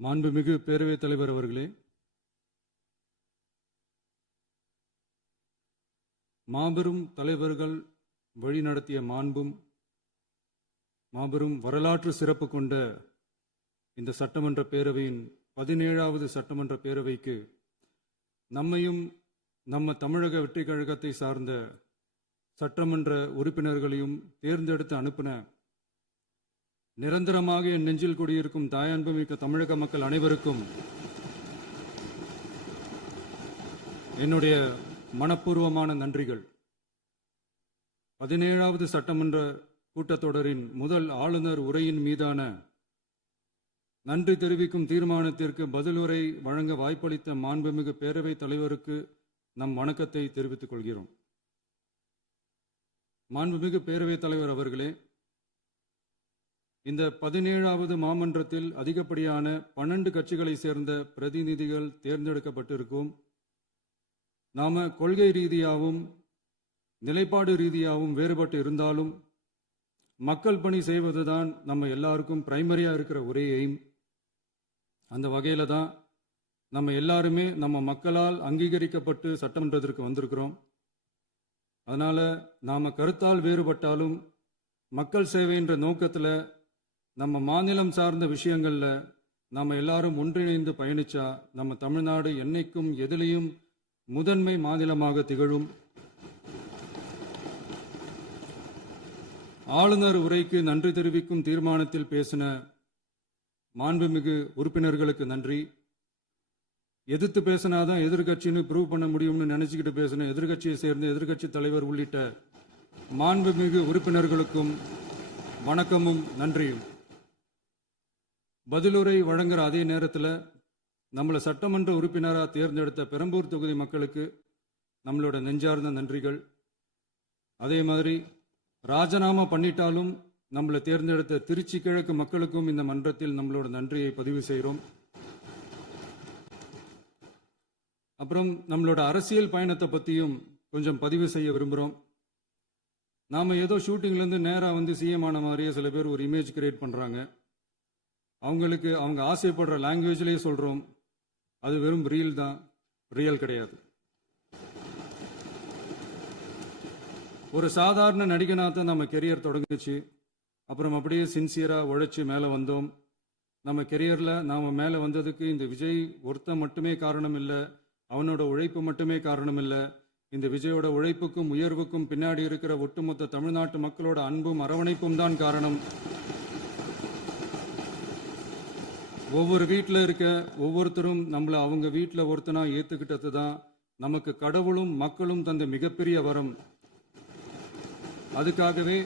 மாண்புமிகு பேரவைத் தலைவர் அவர்களே, மாபெரும் தலைவர்கள் வழிநடத்திய மாண்பும் மாபெரும் வரலாற்று சிறப்பு கொண்ட இந்த சட்டமன்ற பேரவையின் 17வது சட்டமன்ற பேரவைக்கு நம்மையும் நம்ம தமிழக வெற்றி கழகத்தை சார்ந்த சட்டமன்ற உறுப்பினர்களையும் தேர்ந்தெடுத்து அனுப்பின நிரந்தரமாக என் நெஞ்சில் குடியிருக்கும் தாயன்புமிக்க தமிழக மக்கள் அனைவருக்கும் என்னுடைய மனப்பூர்வமான நன்றிகள். 17வது சட்டமன்ற கூட்டத்தொடரின் முதல் ஆளுநர் உரையின் மீதான நன்றி தெரிவிக்கும் தீர்மானத்திற்கு பதிலுரை வழங்க வாய்ப்பளித்த மாண்புமிகு பேரவைத் தலைவருக்கு நம் வணக்கத்தை தெரிவித்துக் கொள்கிறோம். மாண்புமிகு பேரவைத் தலைவர் அவர்களே, இந்த 17வது மாமன்றத்தில் அதிகப்படியான 12 கட்சிகளை சேர்ந்த பிரதிநிதிகள் தேர்ந்தெடுக்கப்பட்டிருக்கும். நாம கொள்கை ரீதியாகவும் நிலைப்பாடு ரீதியாகவும் வேறுபட்டு இருந்தாலும் மக்கள் பணி செய்வதுதான் நம்ம எல்லாருக்கும் பிரைமரியா இருக்கிற ஒரே எய்ம். அந்த வகையில தான் நம்ம எல்லாருமே நம்ம மக்களால் அங்கீகரிக்கப்பட்டு சட்டமன்றத்திற்கு வந்திருக்கிறோம். அதனால நாம கருத்தால் வேறுபட்டாலும் மக்கள் சேவை என்ற நோக்கத்தில் நம்ம மாநிலம் சார்ந்த விஷயங்கள்ல நாம எல்லாரும் ஒன்றிணைந்து பயணிச்சா நம்ம தமிழ்நாடு என்னைக்கும் எதிலையும் முதன்மை மாநிலமாக திகழும். ஆளுநர் உரைக்கு நன்றி தெரிவிக்கும் தீர்மானத்தில் பேசின மாண்புமிகு உறுப்பினர்களுக்கு நன்றி. எதிர்த்து பேசினாதான் எதிர்கட்சின்னு ப்ரூவ் பண்ண முடியும்னு நினைச்சுக்கிட்டு பேசின எதிர்கட்சியை சேர்ந்த எதிர்கட்சி தலைவர் உள்ளிட்ட மாண்புமிகு உறுப்பினர்களுக்கும் வணக்கமும் நன்றியும். பதிலுரை வழங்குற அதே நேரத்தில் நம்மளை சட்டமன்ற உறுப்பினராக தேர்ந்தெடுத்த பெரம்பூர் தொகுதி மக்களுக்கு நம்மளோட நெஞ்சார்ந்த நன்றிகள். அதே மாதிரி ராஜினாமா பண்ணிட்டாலும் நம்மளை தேர்ந்தெடுத்த திருச்சி கிழக்கு மக்களுக்கும் இந்த மன்றத்தில் நம்மளோட நன்றியை பதிவு செய்கிறோம். அப்புறம் நம்மளோட அரசியல் பயணத்தை பற்றியும் கொஞ்சம் பதிவு செய்ய விரும்புகிறோம். நாம் ஏதோ ஷூட்டிங்லேருந்து நேராக வந்து சிஎம் ஆன மாதிரியே சில பேர் ஒரு இமேஜ் கிரியேட் பண்ணுறாங்க. அவங்களுக்கு அவங்க ஆசைப்படுற லாங்குவேஜ்லேயே சொல்கிறோம், அது வெறும் ரீல் தான், ரியல் கிடையாது. ஒரு சாதாரண நடிகனாக நம்ம கெரியர் தொடங்குச்சு. அப்புறம் அப்படியே சின்சியராக உழைச்சி மேலே வந்தோம். நம்ம கெரியரில் நாம் மேலே வந்ததுக்கு இந்த விஜய் ஒருத்தன் மட்டுமே காரணம் இல்லை, அவனோட உழைப்பு மட்டுமே காரணம் இல்லை. இந்த விஜயோட உழைப்புக்கும் உயர்வுக்கும் பின்னாடி இருக்கிற ஒட்டுமொத்த தமிழ்நாட்டு மக்களோட அன்பும் அரவணைப்பும் தான் காரணம். ஒவ்வொரு வீட்டில் இருக்க ஒவ்வொருத்தரும் நம்மளை அவங்க வீட்டில் ஒருத்தனா ஏற்றுக்கிட்டது தான் நமக்கு கடவுளும் மக்களும் தந்த மிகப்பெரிய வரம். அதுக்காகவே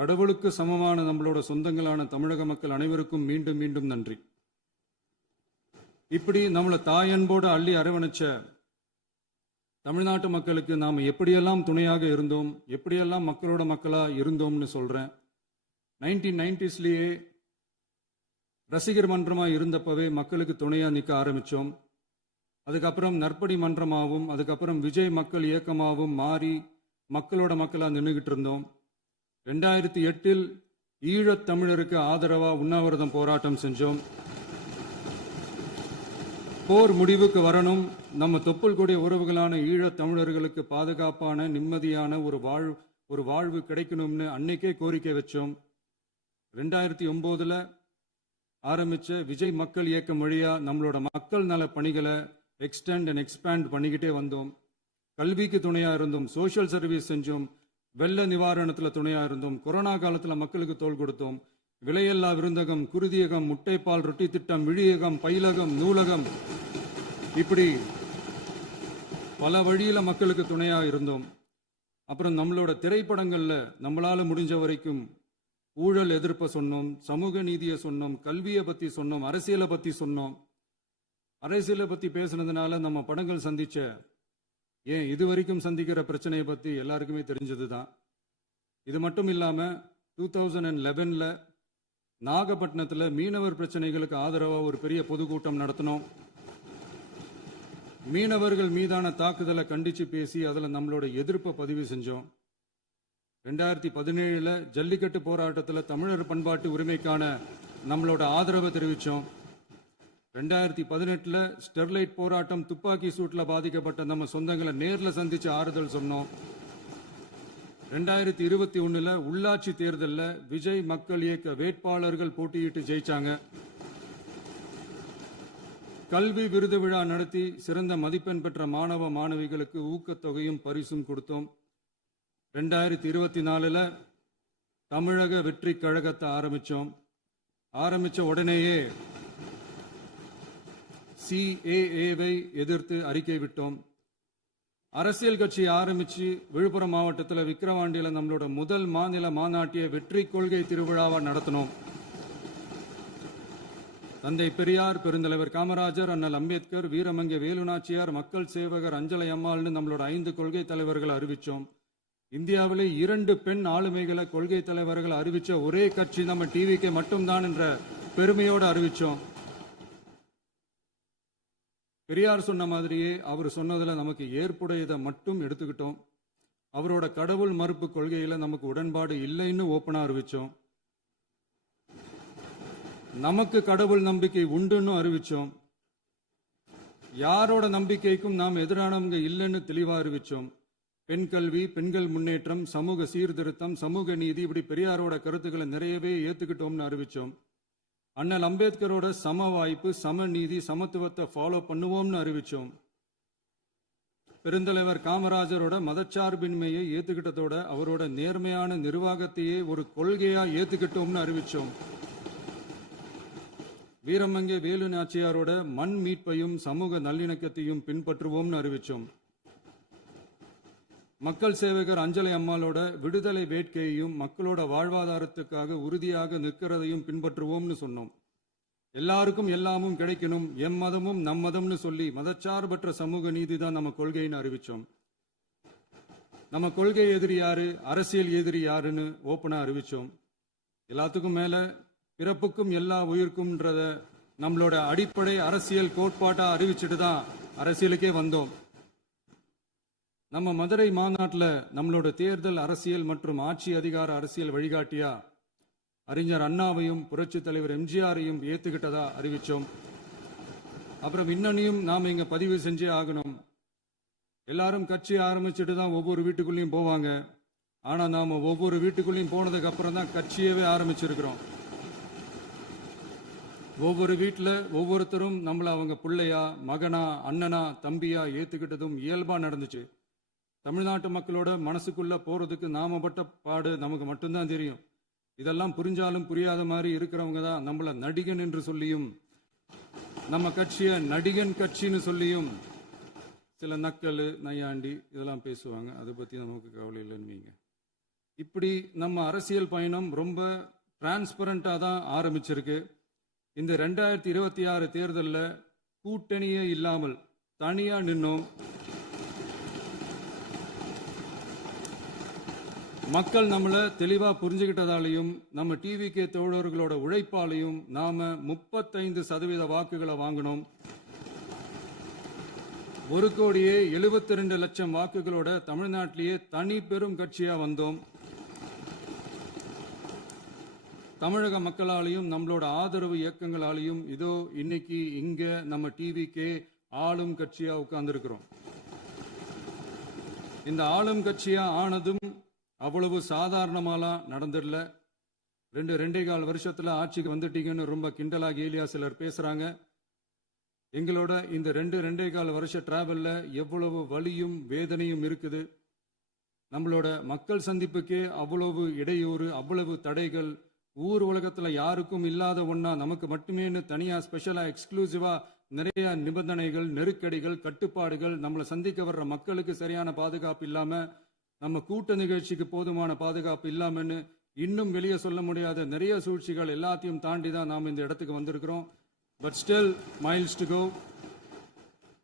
கடவுளுக்கு சமமான நம்மளோட சொந்தங்களான தமிழக மக்கள் அனைவருக்கும் மீண்டும் மீண்டும் நன்றி. இப்படி நம்மளை தாயன்போடு அள்ளி அரவணைச்ச தமிழ்நாட்டு மக்களுக்கு நாம் எப்படியெல்லாம் துணையாக இருந்தோம், எப்படியெல்லாம் மக்களோட மக்களா இருந்தோம்னு சொல்றேன். 1990ஸ்லயே ரசிகர் மன்றமா இருந்தப்பவே மக்களுக்கு துணையா நிற்க ஆரம்பிச்சோம். அதுக்கப்புறம் நற்படி மன்றமாகவும் அதுக்கப்புறம் விஜய் மக்கள் இயக்கமாகவும் மாறி மக்களோட மக்களா நின்றுகிட்டு இருந்தோம். 2008 ஈழத் தமிழருக்கு ஆதரவா உண்ணாவிரதம் போராட்டம் செஞ்சோம். போர் முடிவுக்கு வரணும், நம்ம தொப்புள் கூடிய உறவுகளான ஈழத் தமிழர்களுக்கு பாதுகாப்பான நிம்மதியான ஒரு வாழ்வு கிடைக்கணும்னு அன்னைக்கே கோரிக்கை வச்சோம். 2009 ஆரம்பிச்ச விஜய் மக்கள் இயக்கம் வழியா நம்மளோட மக்கள் நல பணிகளை எக்ஸ்டெண்ட் அண்ட் எக்ஸ்பேண்ட் பண்ணிக்கிட்டே வந்தோம். கல்விக்கு துணையா இருந்தோம், சோசியல் சர்வீஸ் செஞ்சோம், வெள்ள நிவாரணத்தில் துணையா இருந்தோம், கொரோனா காலத்தில் மக்களுக்கு தோள் கொடுத்தோம். விலையில்லா விருந்தகம், குருதியகம், முட்டைப்பால் ரொட்டி திட்டம், விழியகம், பயிலகம், நூலகம், இப்படி பல வழியில மக்களுக்கு துணையா இருந்தோம். அப்புறம் நம்மளோட திரைப்படங்கள்ல நம்மளால முடிஞ்ச வரைக்கும் ஊழல் எதிர்ப்பை சொன்னோம், சமூக நீதியை சொன்னோம், கல்வியை பத்தி சொன்னோம், அரசியலை பத்தி சொன்னோம். அரசியலை பத்தி பேசுனதுனால நம்ம படங்கள் சந்திச்ச இதுவரைக்கும் சந்திக்கிற பிரச்சனையை பத்தி எல்லாருக்குமே தெரிஞ்சதுதான். இது மட்டும் இல்லாம 2011 நாகப்பட்டினத்தில் மீனவர் பிரச்சனைகளுக்கு ஆதரவாக ஒரு பெரிய பொதுக்கூட்டம் நடத்தினோம். மீனவர்கள் மீதான தாக்குதலை கண்டிச்சு பேசி அதில் நம்மளோட எதிர்ப்பை பதிவு செஞ்சோம். 2017 ஜல்லிக்கட்டு போராட்டத்தில் தமிழர் பண்பாட்டு உரிமைக்கான நம்மளோட ஆதரவை தெரிவித்தோம். 2018 ஸ்டெர்லைட் போராட்டம் துப்பாக்கி சூட்ல பாதிக்கப்பட்ட நம்ம சொந்தங்களை நேர்ல சந்திச்சு ஆறுதல் சொன்னோம். 2021 உள்ளாட்சி தேர்தலில் விஜய் மக்கள் இயக்க வேட்பாளர்கள் போட்டியிட்டு ஜெயிச்சாங்க. கல்வி விருது விழா நடத்தி சிறந்த மதிப்பெண் பெற்ற மாணவ மாணவிகளுக்கு ஊக்கத்தொகையும் பரிசும் கொடுத்தோம். 2024 தமிழக வெற்றி கழகத்தை ஆரம்பிச்ச உடனேயே CAA-வை எதிர்த்து அறிக்கை விட்டோம். அரசியல் கட்சி ஆரம்பிச்சு விழுப்புரம் மாவட்டத்தில் விக்கிரவாண்டியில் நம்மளோட முதல் மாநில மாநாட்டிய வெற்றி கொள்கை திருவிழாவை நடத்தினோம். தந்தை பெரியார், பெருந்தலைவர் காமராஜர், அண்ணல் அம்பேத்கர், வீரமங்கை வேலுநாச்சியார், மக்கள் சேவகர் அஞ்சலை அம்மாள்னு நம்மளோட 5 கொள்கை தலைவர்களை அறிவிச்சோம். இந்தியாவிலே 2 பெண் ஆளுமைகளை கொள்கை தலைவர்கள் அறிவிச்ச ஒரே கட்சி நம்ம டிவிக்கு மட்டும்தான் என்ற பெருமையோடு அறிவிச்சோம். பெரியார் சொன்ன மாதிரியே அவர் சொன்னதுல நமக்கு ஏற்புடையதை மட்டும் எடுத்துக்கிட்டோம். அவரோட கடவுள் மறுப்பு கொள்கையில நமக்கு உடன்பாடு இல்லைன்னு ஓப்பனா அறிவிச்சோம். நமக்கு கடவுள் நம்பிக்கை உண்டுன்னு அறிவிச்சோம். யாரோட நம்பிக்கைக்கும் நாம் எதிரானவங்க இல்லைன்னு தெளிவா அறிவிச்சோம். பெண் கல்வி, பெண்கள் முன்னேற்றம், சமூக சீர்திருத்தம், சமூக நீதி, இப்படி பெரியாரோட கருத்துக்களை நிறையவே ஏத்துக்கிட்டோம்னு அறிவிச்சோம். அண்ணல் அம்பேத்கரோட சம வாய்ப்பு, சமநீதி, சமத்துவத்தை ஃபாலோ பண்ணுவோம்னு அறிவிச்சோம். பெருந்தலைவர் காமராஜரோட மதச்சார்பின்மையை ஏத்துக்கிட்டதோட அவரோட நேர்மையான நிர்வாகத்தையே ஒரு கொள்கையா ஏத்துக்கிட்டோம்னு அறிவிச்சோம். வீரமங்கை வேலு நாச்சியாரோட மண் மீட்பையும் சமூக நல்லிணக்கத்தையும் பின்பற்றுவோம்னு அறிவிச்சோம். மக்கள் சேவகர் அஞ்சலை அம்மாளோட விடுதலை வேட்கையையும் மக்களோட வாழ்வாதாரத்துக்காக உறுதியாக நிற்கிறதையும் பின்பற்றுவோம்னு சொன்னோம். எல்லாருக்கும் எல்லாமும் கிடைக்கணும், எம் மதமும் நம் மதம்னு சொல்லி மதச்சார்பற்ற சமூக நீதி தான் நம்ம கொள்கைன்னு அறிவிச்சோம். நம்ம கொள்கை எதிரி யாரு, அரசியல் எதிரி யாருன்னு ஓப்பனா அறிவிச்சோம். எல்லாத்துக்கும் மேல பிறப்புக்கும் எல்லா உயிருக்கும்ன்றத நம்மளோட அடிப்படை அரசியல் கோட்பாட்டா அறிவிச்சுட்டு தான் அரசியலுக்கே வந்தோம். நம்ம மதுரை மாநாட்டில் நம்மளோட தேர்தல் அரசியல் மற்றும் ஆட்சி அதிகார அரசியல் வழிகாட்டியா அறிஞர் அண்ணாவையும் புரட்சி தலைவர் எம்ஜிஆரையும் ஏத்துக்கிட்டதா அறிவிச்சோம். அப்புறம் இன்னனையும் நாம் இங்க பதிவு செஞ்சே ஆகணும். எல்லாரும் கட்சி ஆரம்பிச்சுட்டு தான் ஒவ்வொரு வீட்டுக்குள்ளேயும் போவாங்க. ஆனா நாம ஒவ்வொரு வீட்டுக்குள்ளேயும் போனதுக்கு அப்புறம் தான் கட்சியவே ஆரம்பிச்சிருக்கிறோம். ஒவ்வொரு வீட்டில் ஒவ்வொருத்தரும் நம்மள அவங்க பிள்ளையா, மகனா, அண்ணனா, தம்பியா ஏத்துக்கிட்டதும் இயல்பா நடந்துச்சு. தமிழ்நாட்டு மக்களோட மனசுக்குள்ள போறதுக்கு நாம பட்ட பாடு நமக்கு மட்டும்தான் தெரியும். இதெல்லாம் புரிஞ்சாலும் புரியாத மாதிரி இருக்கிறவங்க தான் நம்மள நடிகன் என்று சொல்லியும் நம்ம கட்சிய நடிகன் கட்சின்னு சொல்லியும் சில நக்கல், நையாண்டி இதெல்லாம் பேசுவாங்க. அதை பத்தி நமக்கு கவலை இல்லைன்னு. இப்படி நம்ம அரசியல் பயணம் ரொம்ப டிரான்ஸ்பரண்டா தான் ஆரம்பிச்சிருக்கு. இந்த 2026 தேர்தலில் கூட்டணியே இல்லாமல் தனியா நின்னோம். மக்கள் நம்மளை தெளிவா புரிஞ்சுக்கிட்டதாலையும் நம்ம டிவிகே தோழர்களோட உழைப்பாலையும் நாம 35% வாக்குகளை வாங்கினோம். 1,72,00,000 வாக்குகளோட தமிழ்நாட்டிலேயே தனி பெரும் கட்சியா வந்தோம். தமிழக மக்களாலையும் நம்மளோட ஆதரவு இயக்கங்களாலையும் இதோ இன்னைக்கு இங்க நம்ம டிவிகே ஆளும் கட்சியா உட்கார்ந்துருக்கிறோம். இந்த ஆளும் கட்சியா ஆனதும் அவ்வளவு சாதாரணமாலாம் நடந்துடல. 2.25 வருஷத்துல ஆட்சிக்கு வந்துட்டீங்கன்னு ரொம்ப கிண்டலா கேலியா சிலர் பேசுறாங்க. எங்களோட இந்த 2.25 வருஷ டிராவல்ல எவ்வளவு வலியும் வேதனையும் இருக்குது. நம்மளோட மக்கள் சந்திப்புக்கே அவ்வளவு இடையூறு, அவ்வளவு தடைகள், ஊர் உலகத்துல யாருக்கும் இல்லாத ஒன்னா நமக்கு மட்டுமே தனியா ஸ்பெஷலா எக்ஸ்க்ளூசிவா நிறைய நிபந்தனைகள், நெருக்கடிகள், கட்டுப்பாடுகள், நம்மளை சந்திக்க வர்ற மக்களுக்கு சரியான பாதுகாப்பு இல்லாம, நம்ம கூட்ட நிகழ்ச்சிக்கு போதுமான பாதுகாப்பு இல்லாமன்னு இன்னும் வெளியே சொல்ல முடியாத நிறைய சூழ்ச்சிகள் எல்லாத்தையும் தாண்டி தான் நாம் இந்த இடத்துக்கு வந்திருக்கிறோம். But still miles to go.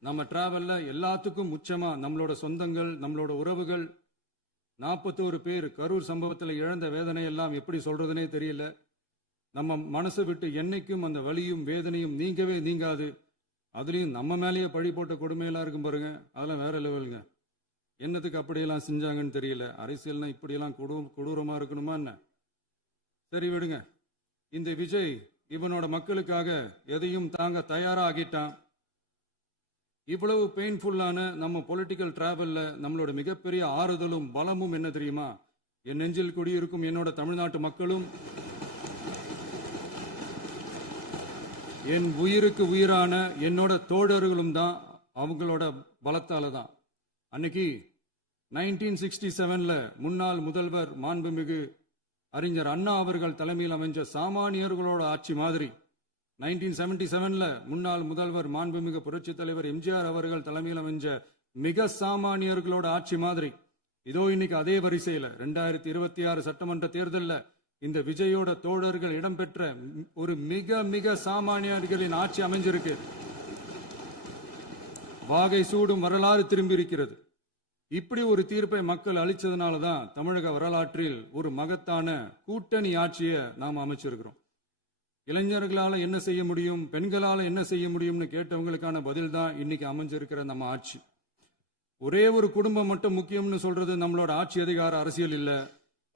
நம்ம டிராவல்ல எல்லாத்துக்கும் உச்சமா நம்மளோட சொந்தங்கள், நம்மளோட உறவுகள், 41 பேர் கரூர் சம்பவத்தில் இழந்த வேதனை எல்லாம் எப்படி சொல்றதுனே தெரியல. நம்ம மனசை விட்டு என்னைக்கும் அந்த வலியும் வேதனையும் நீங்கவே நீங்காது. அதுலயும் நம்ம மேலேயே பழி போட்ட கொடுமையெல்லாம் இருக்கும் பாருங்க, அதெல்லாம் வேற லெவலுங்க. என்னத்துக்கு அப்படியெல்லாம் செஞ்சாங்கன்னு தெரியல. அரசியல்னா இப்படியெல்லாம் கொடூரமா இருக்கணுமா என்ன? சரி விடுங்க. இந்த விஜய் இவனோட மக்களுக்காக எதையும் தாங்க தயாராகிட்டான். இவ்வளவு பெயின்ஃபுல்லான நம்ம பொலிட்டிக்கல் டிராவல்ல நம்மளோட மிகப்பெரிய ஆறுதலும் பலமும் என்ன தெரியுமா? என் நெஞ்சில் குடியிருக்கும் என்னோட தமிழ்நாட்டு மக்களும் என் உயிருக்கு உயிரான என்னோட தோழர்களும் தான். அவங்களோட பலத்தால தான். அன்னைக்கு 1967ல முன்னாள் முதல்வர் மாண்புமிகு அறிஞர் அண்ணா அவர்கள் தலைமையில் அமைஞ்ச சாமானியர்களோட ஆட்சி மாதிரி 1977ல முன்னாள் முதல்வர் மாண்புமிகு புரட்சி தலைவர் எம்ஜிஆர் அவர்கள் தலைமையில் அமைஞ்ச மிக சாமானியர்களோட ஆட்சி மாதிரி இதோ இன்னைக்கு அதே வரிசையில 2026 சட்டமன்ற தேர்தலில் இந்த விஜயோட தோழர்கள் இடம்பெற்ற ஒரு மிக மிக சாமானியர்களின் ஆட்சி அமைஞ்சிருக்கு. வாகை சூடும் வரலாறு திரும்பி இருக்கிறது. இப்படி ஒரு தீர்ப்பை மக்கள் அளிச்சதுனால தான் தமிழக வரலாற்றில் ஒரு மகத்தான கூட்டணி ஆட்சியை நாம் அமைச்சிருக்கிறோம். இளைஞர்களால என்ன செய்ய முடியும், பெண்களால என்ன செய்ய முடியும்னு கேட்டவங்களுக்கான பதில் தான் இன்னைக்கு அமைஞ்சிருக்கிற நம்ம ஆட்சி. ஒரே ஒரு குடும்பம் மட்டும் முக்கியம்னு சொல்றது நம்மளோட ஆட்சி அதிகார அரசியல் இல்ல.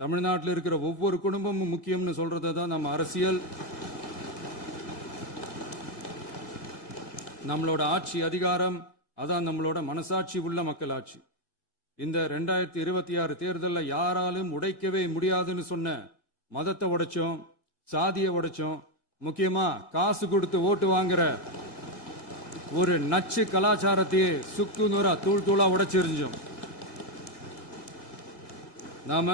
தமிழ்நாட்டில் இருக்கிற ஒவ்வொரு குடும்பமும் முக்கியம்னு சொல்றது தான் நம்ம அரசியல். நம்மளோட ஆட்சி அதிகாரம் அதான் நம்மளோட மனசாட்சி உள்ள மக்களாட்சி. இந்த 2026 தேர்தலில் யாராலும் உடைக்கவே முடியாதுன்னு சொன்ன மதத்தை உடைச்சோம், சாதியை உடைச்சோம், முக்கியமா காசு கொடுத்து ஓட்டு வாங்குற ஒரு நச்சு கலாச்சாரத்தையே சுக்கு நூறா தூள் தூளா உடைச்சிருந்தோம். நாம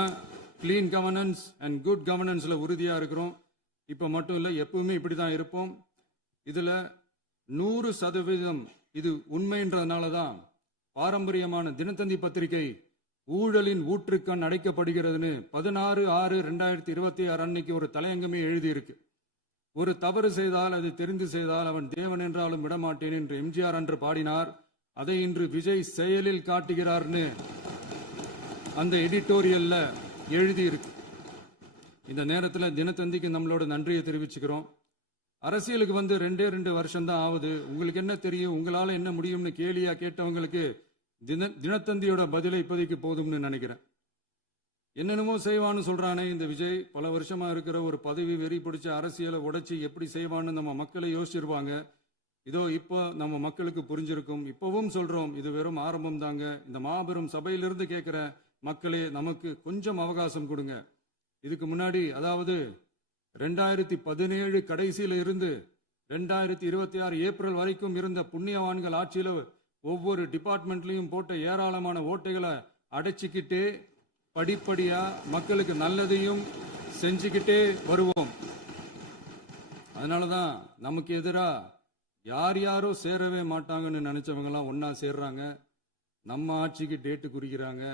கிளீன் கவர்னன்ஸ் அண்ட் குட் கவர்னன்ஸ்ல உறுதியா இருக்கிறோம். இப்ப மட்டும் இல்ல, எப்பவுமே இப்படிதான் இருப்போம். இதுல 100% இது உண்மைன்றதுனால தான் பாரம்பரியமான தினத்தந்தி பத்திரிகை ஊழலின் ஊற்றுக்கண் அடைக்கப்படுகிறதுன்னு 16/6/2026 அன்னைக்கு ஒரு தலையங்கமே எழுதியிருக்கு. ஒரு தவறு செய்தால் அது தெரிந்து செய்தால் அவன் தேவன் என்றாலும் விடமாட்டேன் என்று எம்ஜிஆர் அன்று பாடினார். அதை இன்று விஜய் செயலில் காட்டுகிறார்னு அந்த எடிட்டோரியல்ல எழுதியிருக்கு. இந்த நேரத்தில் தினத்தந்திக்கு நம்மளோட நன்றியை தெரிவிச்சுக்கிறோம். அரசியலுக்கு வந்து 2 வருஷம் தான் ஆகுது. உங்களுக்கு என்ன தெரியும், உங்களால என்ன முடியும்னு கேலியா கேட்டவங்களுக்கு தினத்தந்தியோட பதிலை இப்போதைக்கு போதும்னு நினைக்கிறேன். என்னென்னமோ செய்வான்னு சொல்றானே இந்த விஜய், பல வருஷமா இருக்கிற ஒரு பதவி வெறி பிடிச்ச அரசியலை உடைச்சி எப்படி செய்வான்னு நம்ம மக்களை யோசிச்சிருவாங்க. இதோ இப்போ நம்ம மக்களுக்கு புரிஞ்சிருக்கும். இப்பவும் சொல்றோம், இது வெறும் ஆரம்பம் தாங்க. இந்த மாபெரும் சபையிலிருந்து கேட்கிற மக்களே, நமக்கு கொஞ்சம் அவகாசம் கொடுங்க. இதுக்கு முன்னாடி, அதாவது 2017 கடைசியில இருந்து 2026 ஏப்ரல் வரைக்கும் இருந்த புண்ணியவான்கள் ஆட்சியில ஒவ்வொரு டிபார்ட்மெண்ட்லயும் போட்ட ஏராளமான ஓட்டைகளை அடைச்சிக்கிட்டே படிப்படியா மக்களுக்கு நல்லதையும் செஞ்சுக்கிட்டே வருவோம். அதனாலதான் நமக்கு எதிரா யாரோ சேரவே மாட்டாங்கன்னு நினைச்சவங்க எல்லாம் ஒன்னா சேர்றாங்க. நம்ம ஆட்சிக்கு டேட்டு குறிக்கிறாங்க.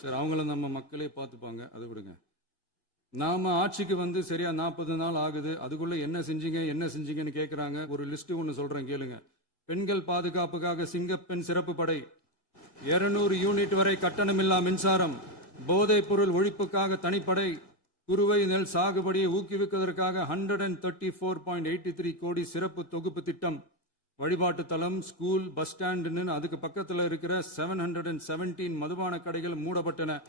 சரி, அவங்கள நம்ம மக்களே பார்த்துப்பாங்க, அது விடுங்க. நாம ஆட்சிக்கு வந்து சரியா 40 நாள் ஆகுது. அதுக்குள்ள என்ன செஞ்சீங்கன்னு கேட்கிறாங்க. ஒரு லிஸ்ட் ஒன்று சொல்றேன் கேளுங்க. பெண்கள் பாதுகாப்புக்காக சிங்கப்பெண் சிறப்பு படை, 200 யூனிட் வரை கட்டணமில்லா மின்சாரம், போதைப் பொருள் ஒழிப்புக்காக தனிப்படை, குறுவை நெல் சாகுபடியை ஊக்குவிப்பதற்காக 134.83 கோடி சிறப்பு தொகுப்பு திட்டம், வழிபாட்டு தலம், ஸ்கூல், பஸ் ஸ்டாண்டுன்னு அதுக்கு பக்கத்தில் இருக்கிற 717 மதுபான கடைகள் மூடப்பட்டன.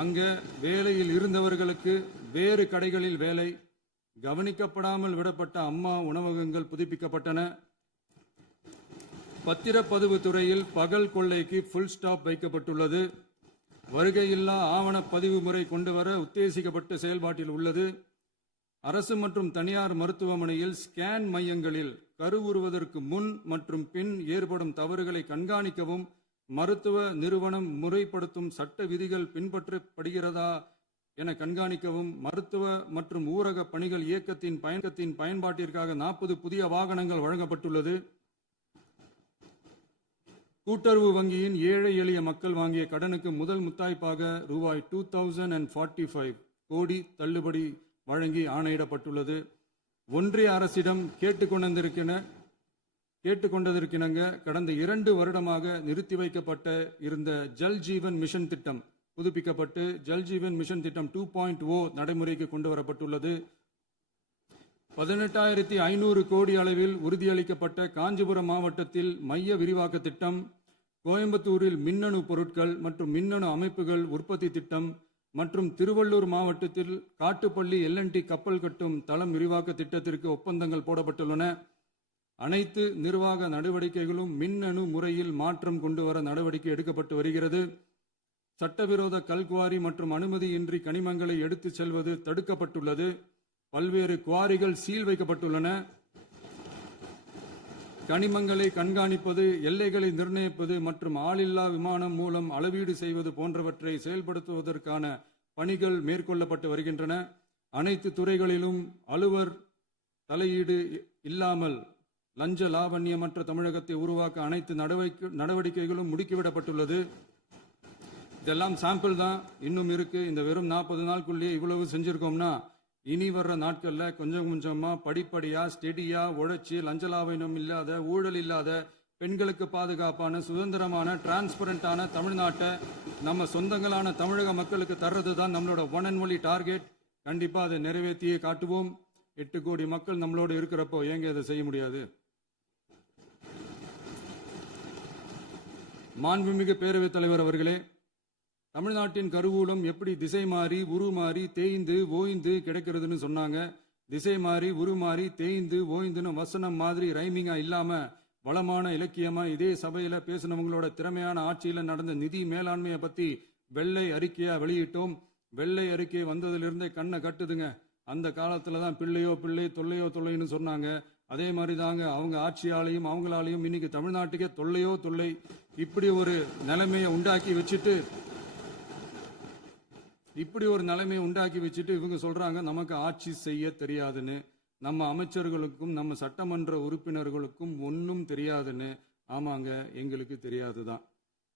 அங்க வேலையில் இருந்தவர்களுக்கு வேறு கடைகளில் வேலை, கவனிக்கப்படாமல் விடப்பட்ட அம்மா உணவகங்கள் புதுப்பிக்கப்பட்டன. பத்திரப்பதிவு துறையில் பகல் கொள்ளைக்கு ஃபுல் ஸ்டாப் வைக்கப்பட்டுள்ளது. வருகையில்லா ஆவண பதிவு முறை கொண்டு வர உத்தேசிக்கப்பட்ட செயல்பாட்டில் உள்ளது. அரசு மற்றும் தனியார் மருத்துவமனையில் ஸ்கேன் மையங்களில் கருவுறுவதற்கு முன் மற்றும் பின் ஏற்படும் தவறுகளை கண்காணிக்கவும், மருத்துவ நிறுவனம் முறைப்படுத்தும் சட்ட விதிகள் பின்பற்றப்படுகிறதா என கண்காணிக்கவும், மருத்துவ மற்றும் ஊரக பணிகள் இயக்கத்தின் பயன்பாட்டிற்காக 40 புதிய வாகனங்கள் வழங்கப்பட்டுள்ளது. கூட்டுறவு வங்கியின் ஏழை எளிய மக்கள் வாங்கிய கடனுக்கு முதல் முத்தாய்ப்பாக ரூபாய் 2045 கோடி தள்ளுபடி வழங்கி ஆணையிடப்பட்டுள்ளது. ஒன்றிய அரசிடம் கேட்டுக்கொண்டதற்கிணங்க கடந்த 2 வருடமாக நிறுத்தி வைக்கப்பட்ட இருந்த ஜல் ஜீவன் மிஷன் திட்டம் புதுப்பிக்கப்பட்டு ஜல் ஜீவன் மிஷன் திட்டம் 2.0 நடைமுறைக்கு கொண்டு வரப்பட்டுள்ளது. 18,500 கோடி அளவில் உறுதியளிக்கப்பட்ட காஞ்சிபுரம் மாவட்டத்தில் மைய விரிவாக்க திட்டம், கோயம்புத்தூரில் மின்னணு பொருட்கள் மற்றும் மின்னணு அமைப்புகள் உற்பத்தி திட்டம், மற்றும் திருவள்ளூர் மாவட்டத்தில் காட்டுப்பள்ளி எல்என்டி கப்பல் கட்டும் தளம் விரிவாக்க திட்டத்திற்கு ஒப்பந்தங்கள் போடப்பட்டுள்ளன. அனைத்து நிர்வாக நடவடிக்கைகளும் மின்னணு முறையில் மாற்றம் கொண்டு வர நடவடிக்கை எடுக்கப்பட்டு வருகிறது. சட்டவிரோத கல்குவாரி மற்றும் அனுமதியின்றி கனிமங்களை எடுத்துச் செல்வது தடுக்கப்பட்டுள்ளது. பல்வேறு குவாரிகள் சீல் வைக்கப்பட்டுள்ளன. கனிமங்களை கண்காணிப்பது, எல்லைகளை நிர்ணயிப்பது மற்றும் ஆளில்லா விமானம் மூலம் அளவீடு செய்வது போன்றவற்றை செயல்படுத்துவதற்கான பணிகள் மேற்கொள்ளப்பட்டு வருகின்றன. அனைத்து துறைகளிலும் அலுவலர் தலையீடு இல்லாமல் லஞ்ச லாவண்யமற்ற தமிழகத்தை உருவாக்க அனைத்து நடவடிக்கைகளும் முடுக்கிவிடப்பட்டுள்ளது. இதெல்லாம் சாம்பிள் தான், இன்னும் இருக்கு. இந்த வெறும் 40 நாளுக்குள்ளேயே இவ்வளவு செஞ்சிருக்கோம்னா இனி வர்ற நாட்கள்ல கொஞ்சம் கொஞ்சமா படிப்படியா ஸ்டெடியா உழைச்சி லஞ்ச லாவண்யம் இல்லாத, ஊழல் இல்லாத, பெண்களுக்கு பாதுகாப்பான, சுதந்திரமான, டிரான்ஸ்பரண்டான தமிழ்நாட்டை நம்ம சொந்தங்களான தமிழக மக்களுக்கு தர்றது தான் நம்மளோட ஒன் அண்ட் ஒன்லி டார்கெட். கண்டிப்பா அதை நிறைவேற்றியே காட்டுவோம். 8 கோடி மக்கள் நம்மளோட இருக்கிறப்போ ஏங்க இதை செய்ய முடியாது? மாண்புமிகு பேரவைத் தலைவர் அவர்களே, தமிழ்நாட்டின் கருவூலம் எப்படி திசை மாறி உருமாறி தேய்ந்து ஓய்ந்து கிடக்கிறதுன்னு சொன்னாங்க. திசை மாறி உருமாறி தேய்ந்து ஓய்ந்துன்னு வசனம் மாதிரி ரைமிங்கா இல்லாம வளமான இலக்கியமா இதே சபையில பேசினவங்களோட திறமையான ஆட்சியில நடந்த நிதி மேலாண்மையை பத்தி வெள்ளை அறிக்கையா வெளியிட்டோம். வெள்ளை அறிக்கை வந்ததிலிருந்தே கண்ணை கட்டுதுங்க. அந்த காலத்துல தான் பிள்ளையோ பிள்ளை, தொல்லையோ தொல்லைன்னு சொன்னாங்க. அதே மாதிரி தாங்க அவங்க ஆட்சியாலையும் அவங்களாலையும் இன்னைக்கு தமிழ்நாட்டுக்கே தொல்லையோ தொல்லை. இப்படி ஒரு நிலைமையை உண்டாக்கி வச்சுட்டு இவங்க சொல்றாங்க நமக்கு ஆட்சி செய்ய தெரியாதுன்னு. நம்ம அமைச்சர்களுக்கும் நம்ம சட்டமன்ற உறுப்பினர்களுக்கும் ஒன்னும் தெரியாதுன்னு. ஆமாங்க, எங்களுக்கு தெரியாதுதான்.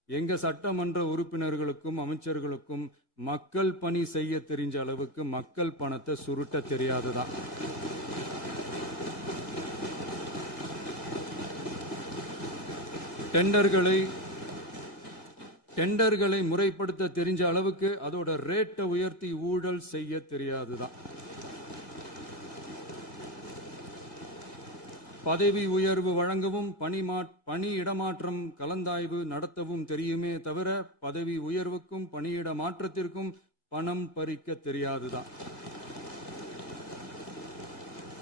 எங்க சட்டமன்ற உறுப்பினர்களுக்கும் அமைச்சர்களுக்கும் மக்கள் பணி செய்ய தெரிஞ்ச அளவுக்கு மக்கள் பணத்தை சுருட்ட தெரியாதுதான். டெண்டர்களை முறைப்படுத்த தெரிஞ்ச அளவுக்கு அதோட ரேட்டை உயர்த்தி ஊழல் செய்ய தெரியாதுதான். பதவி உயர்வு வழங்கவும் பணி இடமாற்றம் கலந்தாய்வு நடத்தவும் தெரியுமே தவிர பதவி உயர்வுக்கும் பணியிட மாற்றத்திற்கும் பணம் பறிக்க தெரியாதுதான்.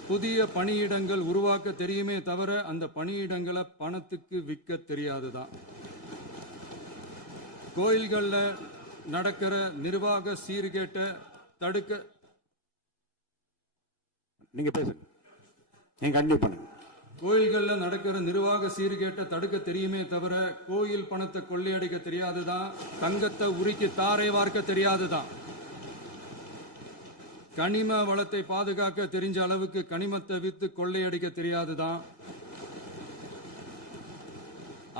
புதிய பணியிடங்கள் உருவாக்க தெரியுமே தவிர அந்த பணியிடங்களை பணத்துக்கு விற்க தெரியாதுதான். கோயில்கள்ல நடக்கிற நிர்வாக சீர்கேட்டை தடுக்க நீங்க பேசுங்க, நீங்க கண்டினியூ பண்ணுங்க. கோயில்கள்ல நடக்கிற நிர்வாக சீர்கேட்டை தடுக்க தெரியுமே தவிர கோயில் பணத்தை கொள்ளையடிக்க தெரியாதுதான். தங்கத்தை உருக்கி தாரை வார்க்க தெரியாதுதான். கனிம வளத்தை பாதுகாக்க தெரிஞ்ச அளவுக்கு கனிமத்தை வித்து கொள்ளையடிக்க தெரியாதுதான்.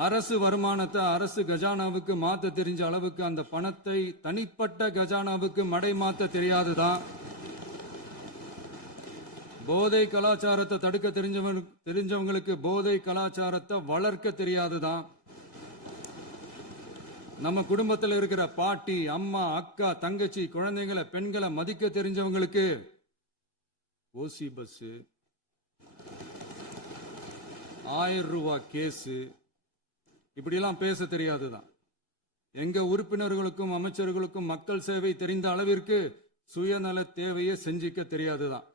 அரசு வருமானத்தை அரசு கஜானாவுக்கு மாத்த தெரிஞ்ச அளவுக்கு அந்த பணத்தை தனிப்பட்ட கஜானாவுக்கு மடை மாத்த தெரியாதுதான். போதை கலாச்சாரத்தை தடுக்க தெரிஞ்சவங்களுக்கு போதை கலாச்சாரத்தை வளர்க்க தெரியாதுதான். நம்ம குடும்பத்தில் இருக்கிற பாட்டி, அம்மா, அக்கா, தங்கச்சி, குழந்தைங்களை, பெண்களை மதிக்க தெரிஞ்சவங்களுக்கு ஓசி பஸ், 1000 ரூபாய் கேஸ், இப்படியெல்லாம் பேச தெரியாதுதான். எங்க உறுப்பினர்களுக்கும் அமைச்சர்களுக்கும் மக்கள் சேவை தெரிந்த அளவிற்கு சுயநல தேவையை செஞ்சிக்க தெரியாதுதான்.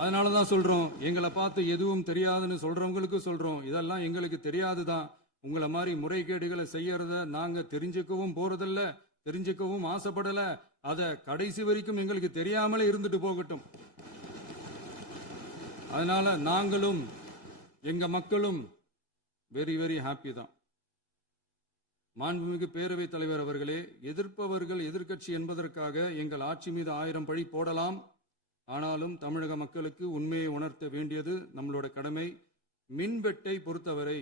அதனாலதான் சொல்றோம், எங்களை பார்த்து எதுவும் தெரியாதுன்னு சொல்றவங்களுக்கு சொல்றோம், இதெல்லாம் எங்களுக்கு தெரியாதுதான். உங்களை மாதிரி முறைகேடுகளை செய்யறத நாங்க தெரிஞ்சுக்கவும் போறதில்ல, தெரிஞ்சுக்கவும் ஆசைப்படல. அத கடைசி வரைக்கும் எங்களுக்கு தெரியாமலே இருந்துட்டு போகட்டும். அதனால நாங்களும் எங்க மக்களும் வெரி வெரி ஹாப்பி தான். மாண்புமிகு பேரவைத் தலைவர் அவர்களே, எதிர்ப்பவர்கள் எதிர்க்கட்சி என்பதற்காக எங்கள் ஆட்சி மீது 1000 பழி போடலாம். ஆனாலும் தமிழக மக்களுக்கு உண்மையை உணர்த்த வேண்டியது நம்மளோட கடமை. மின்வெட்டை பொறுத்தவரை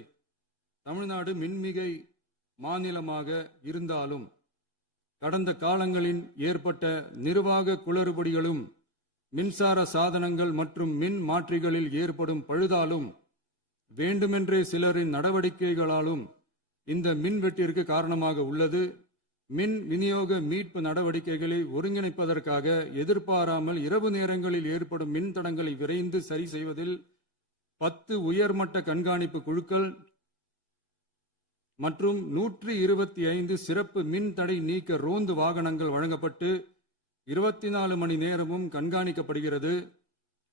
தமிழ்நாடு மின்மிகை மாநிலமாக இருந்தாலும் கடந்த காலங்களில் ஏற்பட்ட நிர்வாக குளறுபடிகளும் மின்சார சாதனங்கள் மற்றும் மின் மாற்றிகளில் ஏற்படும் பழுதாலும் வேண்டுமென்றே சிலரின் நடவடிக்கைகளாலும் இந்த மின்வெட்டிற்கு காரணமாக உள்ளது. மின் விநியோக மீட்பு நடவடிக்கைகளை ஒருங்கிணைப்பதற்காக எதிர்பாராமல் இரவு நேரங்களில் ஏற்படும் மின் தடங்களை விரைந்து சரி செய்வதில் 10 உயர்மட்ட கண்காணிப்பு குழுக்கள் மற்றும் 125 சிறப்பு மின் தடை நீக்க ரோந்து வாகனங்கள் வழங்கப்பட்டு 24 மணி நேரமும் கண்காணிக்கப்படுகிறது.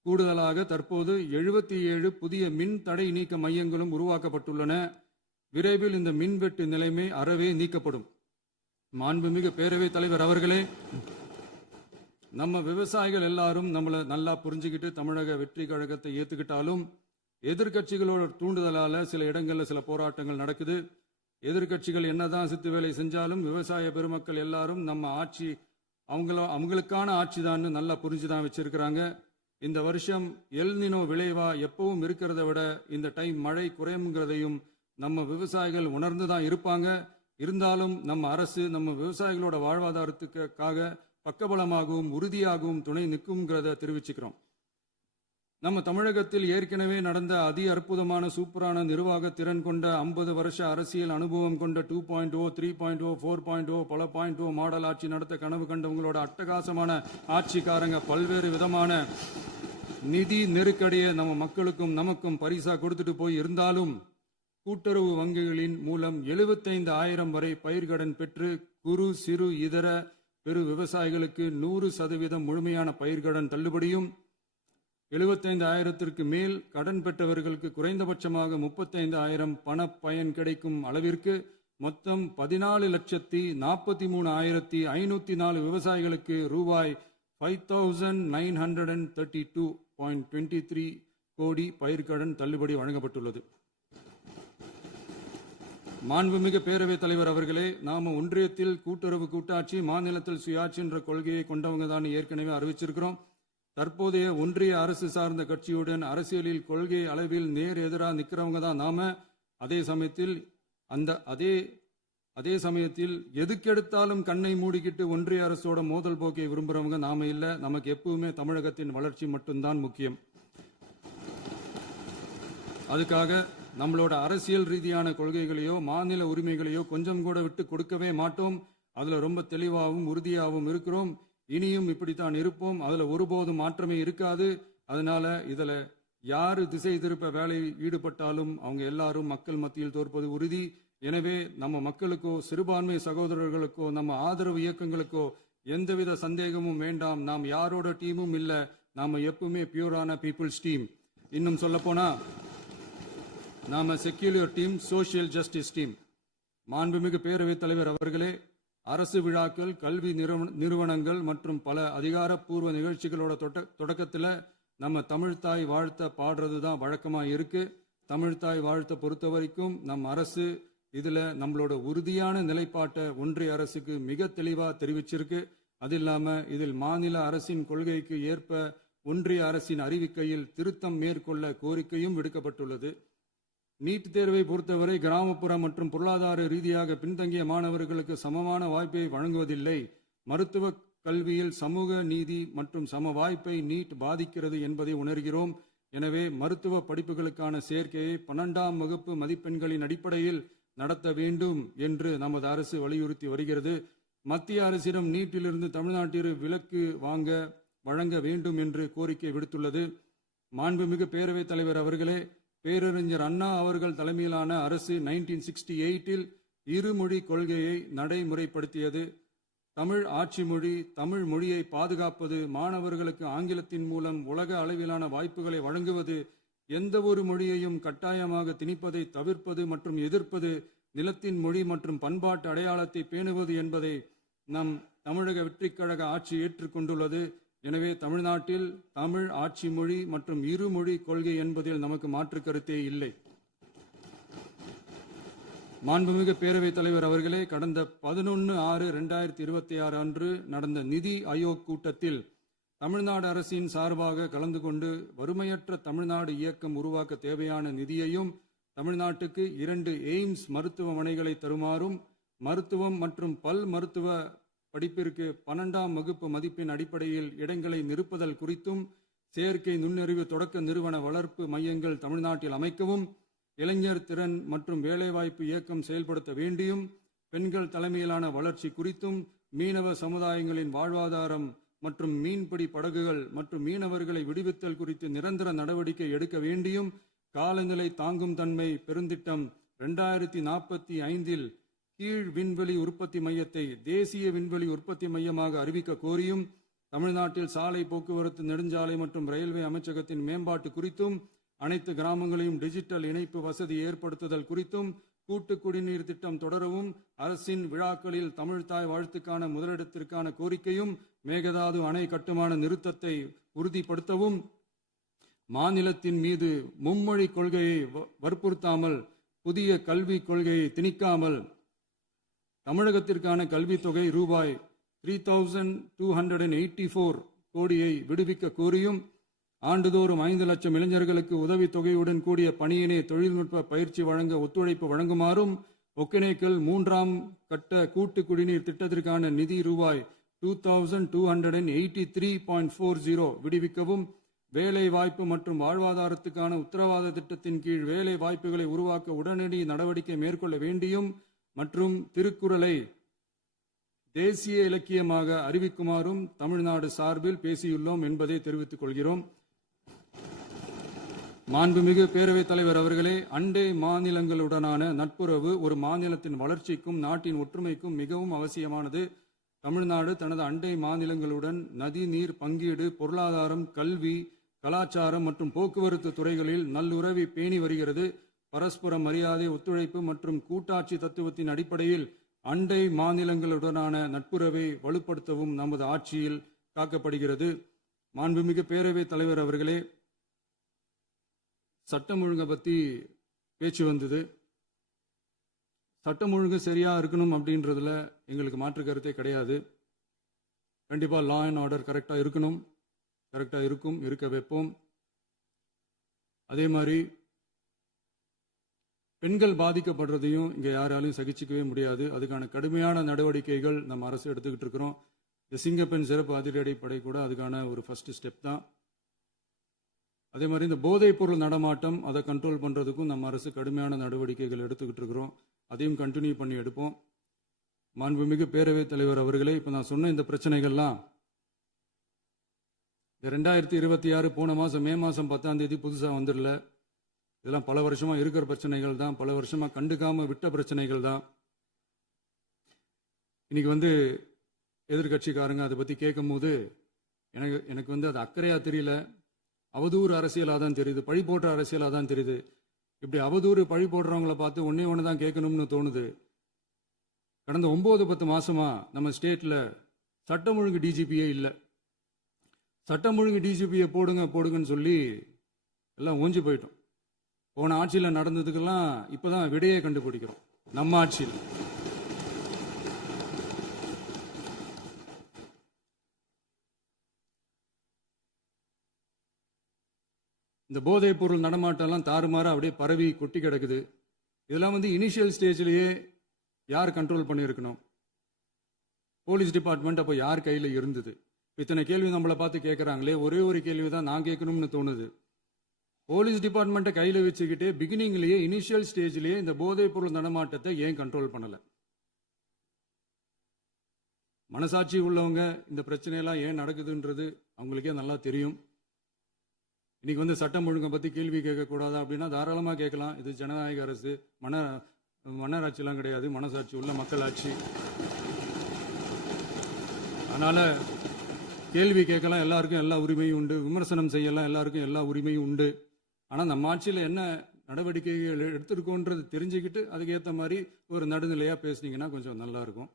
கூடுதலாக தற்போது 77 புதிய மின் தடை நீக்க மையங்களும் உருவாக்கப்பட்டுள்ளன. விரைவில் இந்த மின்வெட்டு நிலைமை அறவே நீக்கப்படும். மாண்புமிகு பேரவைத் தலைவர் அவர்களே, நம்ம விவசாயிகள் எல்லாரும் நம்மளை நல்லா புரிஞ்சுக்கிட்டு தமிழக வெற்றி கழகத்தை ஏத்துக்கிட்டாலும் எதிர்க்கட்சிகளோட தூண்டுதலால சில இடங்கள்ல சில போராட்டங்கள் நடக்குது. எதிர்க்கட்சிகள் என்னதான் சித்து வேலை செஞ்சாலும் விவசாய பெருமக்கள் எல்லாரும் நம்ம ஆட்சி அவங்களுக்கான ஆட்சி தான் நல்லா புரிஞ்சுதான் வச்சிருக்கிறாங்க. இந்த வருஷம் எல்னினோ விளைவா எப்பவும் இருக்கிறத விட இந்த டைம் மழை குறையுங்கிறதையும் நம்ம விவசாயிகள் உணர்ந்துதான் இருப்பாங்க. இருந்தாலும் நம்ம அரசு நம்ம விவசாயிகளோட வாழ்வாதாரத்துக்காக பக்கபலமாகவும் உறுதியாகவும் துணை நிற்கும்ங்கிறத தெரிவிச்சுக்கிறோம். நம்ம தமிழகத்தில் ஏற்கனவே நடந்த அதி அற்புதமான சூப்பரான நிர்வாக திறன் கொண்ட 50 வருஷ அரசியல் அனுபவம் கொண்ட 2.0, 3.0, 4.0 பல 0.0 மாடல் ஆட்சி நடத்த கனவு கண்டவங்களோட அட்டகாசமான ஆட்சிக்காரங்க பல்வேறு விதமான நிதி நெருக்கடியை நம்ம மக்களுக்கும் நமக்கும் பரிசா கொடுத்துட்டு போய் இருந்தாலும் கூட்டுறவு வங்கிகளின் மூலம் 75,000 வரை பயிர்கடன் பெற்று குறு சிறு இதர பெரு விவசாயிகளுக்கு 100% முழுமையான பயிர்கடன் தள்ளுபடியும் 75,000க்கு மேல் கடன் பெற்றவர்களுக்கு குறைந்தபட்சமாக 35,000 பண பயன் கிடைக்கும் அளவிற்கு மொத்தம் 14,43,504 விவசாயிகளுக்கு ரூபாய் 5,932.23 கோடி பயிர்கடன் தள்ளுபடி வழங்கப்பட்டுள்ளது. மாண்புமிகு பேரவைத் தலைவர் அவர்களே, நாம ஒன்றியத்தில் கூட்டுறவு கூட்டாட்சி, மாநிலத்தில் சுயாட்சி என்ற கொள்கையை கொண்டவங்க தான் ஏற்கனவே அறிவிச்சிருக்கிறோம். தற்போதைய ஒன்றிய அரசு சார்ந்த கட்சியுடன் அரசியலில் கொள்கை அளவில் நேர் எதிராக நிற்கிறவங்க தான் நாம. அதே சமயத்தில் எதுக்கெடுத்தாலும் கண்ணை மூடிக்கிட்டு ஒன்றிய அரசோட மோதல் போக்கை விரும்புறவங்க நாம இல்ல. நமக்கு எப்பவுமே தமிழகத்தின் வளர்ச்சி மட்டும்தான் முக்கியம். அதுக்காக நம்மளோட அரசியல் ரீதியான கொள்கைகளையோ மாநில உரிமைகளையோ கொஞ்சம் கூட விட்டு கொடுக்கவே மாட்டோம். அதுல ரொம்ப தெளிவாகவும் உறுதியாகவும் இருக்கிறோம். இனியும் இப்படித்தான் இருப்போம். அதுல ஒருபோதும் மாற்றமே இருக்காது. அதனால இதுல யாரு திசை திருப்ப வேலையில் ஈடுபட்டாலும் அவங்க எல்லாரும் மக்கள் மத்தியில் தோற்பது உறுதி. எனவே நம்ம மக்களுக்கோ சிறுபான்மை சகோதரர்களுக்கோ நம்ம ஆதரவு இயக்கங்களுக்கோ எந்தவித சந்தேகமும் வேண்டாம். நாம் யாரோட டீமும் இல்ல. நாம எப்பவுமே பியூரான பீப்புள்ஸ் டீம். இன்னும் சொல்ல போனா நாம secular team, social justice team. மாண்புமிகு பேரவைத் தலைவர் அவர்களே, அரசு விழாக்கள், கல்வி நிறுவனங்கள் மற்றும் பல அதிகாரப்பூர்வ நிகழ்ச்சிகளோட தொடக்கத்தில் நம்ம தமிழ்தாய் வாழ்த்த பாடுறது தான் வழக்கமா இருக்கு. தமிழ்தாய் வாழ்த்த பொறுத்த வரைக்கும் நம் அரசு இதுல நம்மளோட உறுதியான நிலைப்பாட்டை ஒன்றிய அரசுக்கு மிக தெளிவா தெரிவிச்சிருக்கு. அது இல்லாம இதில் மாநில அரசின் கொள்கைக்கு ஏற்ப ஒன்றிய அரசின் அறிவிக்கையில் திருத்தம் மேற்கொள்ள கோரிக்கையும் விடுக்கப்பட்டுள்ளது. நீட் தேர்வை பொறுத்தவரை கிராமப்புற மற்றும் பொருளாதார ரீதியாக பின்தங்கிய மாணவர்களுக்கு சமமான வாய்ப்பை வழங்குவதில்லை. மருத்துவ கல்வியில் சமூக நீதி மற்றும் சம வாய்ப்பை நீட் பாதிக்கிறது என்பதை உணர்கிறோம். எனவே மருத்துவ படிப்புகளுக்கான சேர்க்கையை 12ஆம் வகுப்பு மதிப்பெண்களின் அடிப்படையில் நடத்த வேண்டும் என்று நமது அரசு வலியுறுத்தி வருகிறது. மத்திய அரசிடம் நீட்டிலிருந்து தமிழ்நாட்டிற்கு விலக்கு வழங்க வேண்டும் என்று கோரிக்கை விடுத்துள்ளது. மாண்புமிகு பேரவைத் தலைவர் அவர்களே, பேரறிஞர் அண்ணா அவர்கள் தலைமையிலான அரசு 1968 இருமொழி கொள்கையை நடைமுறைப்படுத்தியது. தமிழ் ஆட்சி மொழி, தமிழ் மொழியை பாதுகாப்பது, மாணவர்களுக்கு ஆங்கிலத்தின் மூலம் உலக அளவிலான வாய்ப்புகளை வழங்குவது, எந்த ஒரு மொழியையும் கட்டாயமாக திணிப்பதை தவிர்ப்பது மற்றும் எதிர்ப்பது, நிலத்தின் மொழி மற்றும் பண்பாட்டு அடையாளத்தை பேணுவது என்பதை நம் தமிழக வெற்றிக் கழக ஆட்சி ஏற்றுக்கொண்டுள்ளது. எனவே தமிழ்நாட்டில் தமிழ் ஆட்சி மொழி மற்றும் இருமொழி கொள்கை என்பதில் நமக்கு மாற்று கருத்தே இல்லை. மாண்புமிகு பேரவைத் தலைவர் அவர்களே, கடந்த 11/6/2026 அன்று நடந்த நிதி ஆயோக் கூட்டத்தில் தமிழ்நாடு அரசின் சார்பாக கலந்து கொண்டு வறுமையற்ற தமிழ்நாடு இயக்கம் உருவாக்க தேவையான நிதியையும், தமிழ்நாட்டுக்கு 2 எய்ம்ஸ் மருத்துவமனைகளை தருமாறும், மருத்துவம் மற்றும் பல் மருத்துவ படிப்பிற்கு 12ஆம் வகுப்பு மதிப்பெண் அடிப்படையில் இடங்களை நிரப்புதல் குறித்தும், செயற்கை நுண்ணறிவு தொடக்க நிறுவன வளர்ப்பு மையங்கள் தமிழ்நாட்டில் அமைக்கவும், இளைஞர் திறன் மற்றும் வேலைவாய்ப்பு இயக்கம் செயல்படுத்த வேண்டியும், பெண்கள் தலைமையிலான வளர்ச்சி குறித்தும், மீனவ சமுதாயங்களின் வாழ்வாதாரம் மற்றும் மீன்பிடி படகுகள் மற்றும் மீனவர்களை விடுவித்தல் குறித்து நிரந்தர நடவடிக்கை எடுக்க வேண்டியும், காலநிலை தாங்கும் தன்மை பெருந்திட்டம் 2045 கீழ் விண்வெளி உற்பத்தி மையத்தை தேசிய விண்வெளி உற்பத்தி மையமாக அறிவிக்க கோரியும், தமிழ்நாட்டில் சாலை போக்குவரத்து, நெடுஞ்சாலை மற்றும் ரயில்வே அமைச்சகத்தின் மேம்பாட்டு குறித்தும், அனைத்து கிராமங்களையும் டிஜிட்டல் இணைப்பு வசதி ஏற்படுத்துதல் குறித்தும், கூட்டு குடிநீர் திட்டம் தொடரவும், அரசின் விழாக்களில் தமிழ்தாய் வாழ்த்துக்கான முதலிடத்திற்கான கோரிக்கையும், மேகதாது அணை கட்டுமான நிறுத்தத்தை உறுதிப்படுத்தவும், மாநிலத்தின் மீது மும்மொழி கொள்கையை வற்புறுத்தாமல் புதிய கல்விக் கொள்கையை திணிக்காமல் தமிழகத்திற்கான கல்வித்தொகை ரூபாய் 3284 கோடியை விடுவிக்க கோரியும், ஆண்டுதோறும் 5 லட்சம் இளைஞர்களுக்கு உதவித்தொகையுடன் கூடிய பணியினை தொழில்நுட்ப பயிற்சி வழங்க ஒத்துழைப்பு வழங்குமாறும், ஒகேனக்கல் 3ஆம் கட்ட கூட்டு குடிநீர் திட்டத்திற்கான நிதி ரூபாய் 2283.40 விடுவிக்கவும், வேலை வாய்ப்பு மற்றும் வாழ்வாதாரத்துக்கான உத்தரவாத திட்டத்தின் கீழ் வேலை வாய்ப்புகளை உருவாக்க உடனடி நடவடிக்கை மேற்கொள்ள வேண்டியும் மற்றும் திருக்குறளை தேசிய இலக்கியமாக அறிவிக்குமாறும் தமிழ்நாடு சார்பில் பேசியுள்ளோம் என்பதை தெரிவித்துக் கொள்கிறோம். மாண்புமிகு பேரவைத் தலைவர் அவர்களே, அண்டை மாநிலங்களுடனான நட்புறவு ஒரு மாநிலத்தின் வளர்ச்சிக்கும் நாட்டின் ஒற்றுமைக்கும் மிகவும் அவசியமானது. தமிழ்நாடு தனது அண்டை மாநிலங்களுடன் நதி நீர் பங்கீடு, பொருளாதாரம், கல்வி, கலாச்சாரம் மற்றும் போக்குவரத்து துறைகளில் நல்லுறவை பேணி வருகிறது. பரஸ்பர மரியாதை, ஒத்துழைப்பு மற்றும் கூட்டாட்சி தத்துவத்தின் அடிப்படையில் அண்டை மாநிலங்களுடனான நட்புறவை வலுப்படுத்தவும் நமது ஆட்சியில் காக்கப்படுகிறது. மாண்புமிகு பேரவைத் தலைவர் அவர்களே, சட்டம் ஒழுங்கை பற்றி பேச்சு வந்தது. சட்டம் ஒழுங்கு சரியா இருக்கணும் அப்படின்றதுல எங்களுக்கு மாற்று கருத்தே கிடையாது. கண்டிப்பா லா அண்ட் ஆர்டர் கரெக்டா இருக்கணும், கரெக்டா இருக்கும், இருக்க வைப்போம். அதே மாதிரி பெண்கள் பாதிக்கப்படுறதையும் இங்க யாராலையும் சகிச்சுக்கவே முடியாது. அதுக்கான கடுமையான நடவடிக்கைகள் நம்ம அரசு எடுத்துக்கிட்டு இருக்கிறோம். இந்த சிங்கப்பெண் சிறப்பு அதிரடிப்படை கூட அதுக்கான ஒரு ஃபர்ஸ்ட் ஸ்டெப் தான். அதே மாதிரி இந்த போதைப் பொருள் நடமாட்டம், அதை கண்ட்ரோல் பண்றதுக்கும் நம்ம அரசு கடுமையான நடவடிக்கைகள் எடுத்துக்கிட்டு இருக்கிறோம். அதையும் கண்டினியூ பண்ணி எடுப்போம். மாண்புமிகு பேரவைத் தலைவர் அவர்களே, இப்போ நான் சொன்ன இந்த பிரச்சனைகள்லாம் 2026 போன மாதம் மே மாதம் 10ஆம் தேதி புதுசாக வந்துடல. இதெல்லாம் பல வருஷமா இருக்கிற பிரச்சனைகள் தான், பல வருஷமா கண்டுக்காம விட்ட பிரச்சனைகள் தான். இன்னைக்கு எதிர்கட்சிக்காரங்க அதை பற்றி கேட்கும் போது எனக்கு அது அக்கறையாக தெரியல, அவதூறு அரசியலாக தான் தெரியுது, பழி போடுற அரசியலாக தான் தெரியுது. இப்படி அவதூறு பழி போடுறவங்கள பார்த்து ஒன்று தான் கேட்கணும்னு தோணுது. கடந்த 9-10 மாசமா நம்ம ஸ்டேட்ல சட்டம் ஒழுங்கு டிஜிபியே இல்லை. சட்டம் ஒழுங்கு டிஜிபியை போடுங்கன்னு சொல்லி எல்லாம் ஓஞ்சி போயிட்டோம். போன ஆட்சியில் நடந்ததுக்கெல்லாம் இப்பதான் விடையே கண்டுபிடிக்கிறோம் நம்ம ஆட்சியில். இந்த போதைப் பொருள் நடமாட்டம்லாம் தாறுமாறா அப்படியே பரவி கொட்டி கிடக்குது. இதெல்லாம் இனிஷியல் ஸ்டேஜ்லயே யார் கண்ட்ரோல் பண்ணியிருக்கணும்? போலீஸ் டிபார்ட்மெண்ட் அப்போ யார் கையில் இருந்தது? இத்தனை கேள்வி நம்மளை பார்த்து கேட்குறாங்களே, ஒரே ஒரு கேள்வி தான் நான் கேட்கணும்னு தோணுது. போலீஸ் டிபார்ட்மெண்ட்டை கையில் வச்சுக்கிட்டே பிகினிங்லேயே இனிஷியல் ஸ்டேஜ்லேயே இந்த போதைப் பொருள் நடமாட்டத்தை ஏன் கண்ட்ரோல் பண்ணலை? மனசாட்சி உள்ளவங்க இந்த பிரச்சனையெல்லாம் ஏன் நடக்குதுன்றது அவங்களுக்கே நல்லா தெரியும். இன்னைக்கு சட்டம் ஒழுங்கை பற்றி கேள்வி கேட்கக்கூடாதா அப்படின்னா தாராளமாக கேட்கலாம். இது ஜனநாயக அரசு, மன்னராட்சிலாம் கிடையாது, மனசாட்சி உள்ள மக்களாட்சி. அதனால கேள்வி கேட்கலாம், எல்லாருக்கும் எல்லா உரிமையும் உண்டு. விமர்சனம் செய்யலாம், எல்லாருக்கும் எல்லா உரிமையும் உண்டு. ஆனால் நம்ம ஆட்சியில் என்ன நடவடிக்கைகள் எடுத்திருக்கோன்றது தெரிஞ்சுக்கிட்டு அதுக்கேற்ற மாதிரி ஒரு நடுநிலையாக பேசுனீங்கன்னா கொஞ்சம் நல்லா இருக்கும்.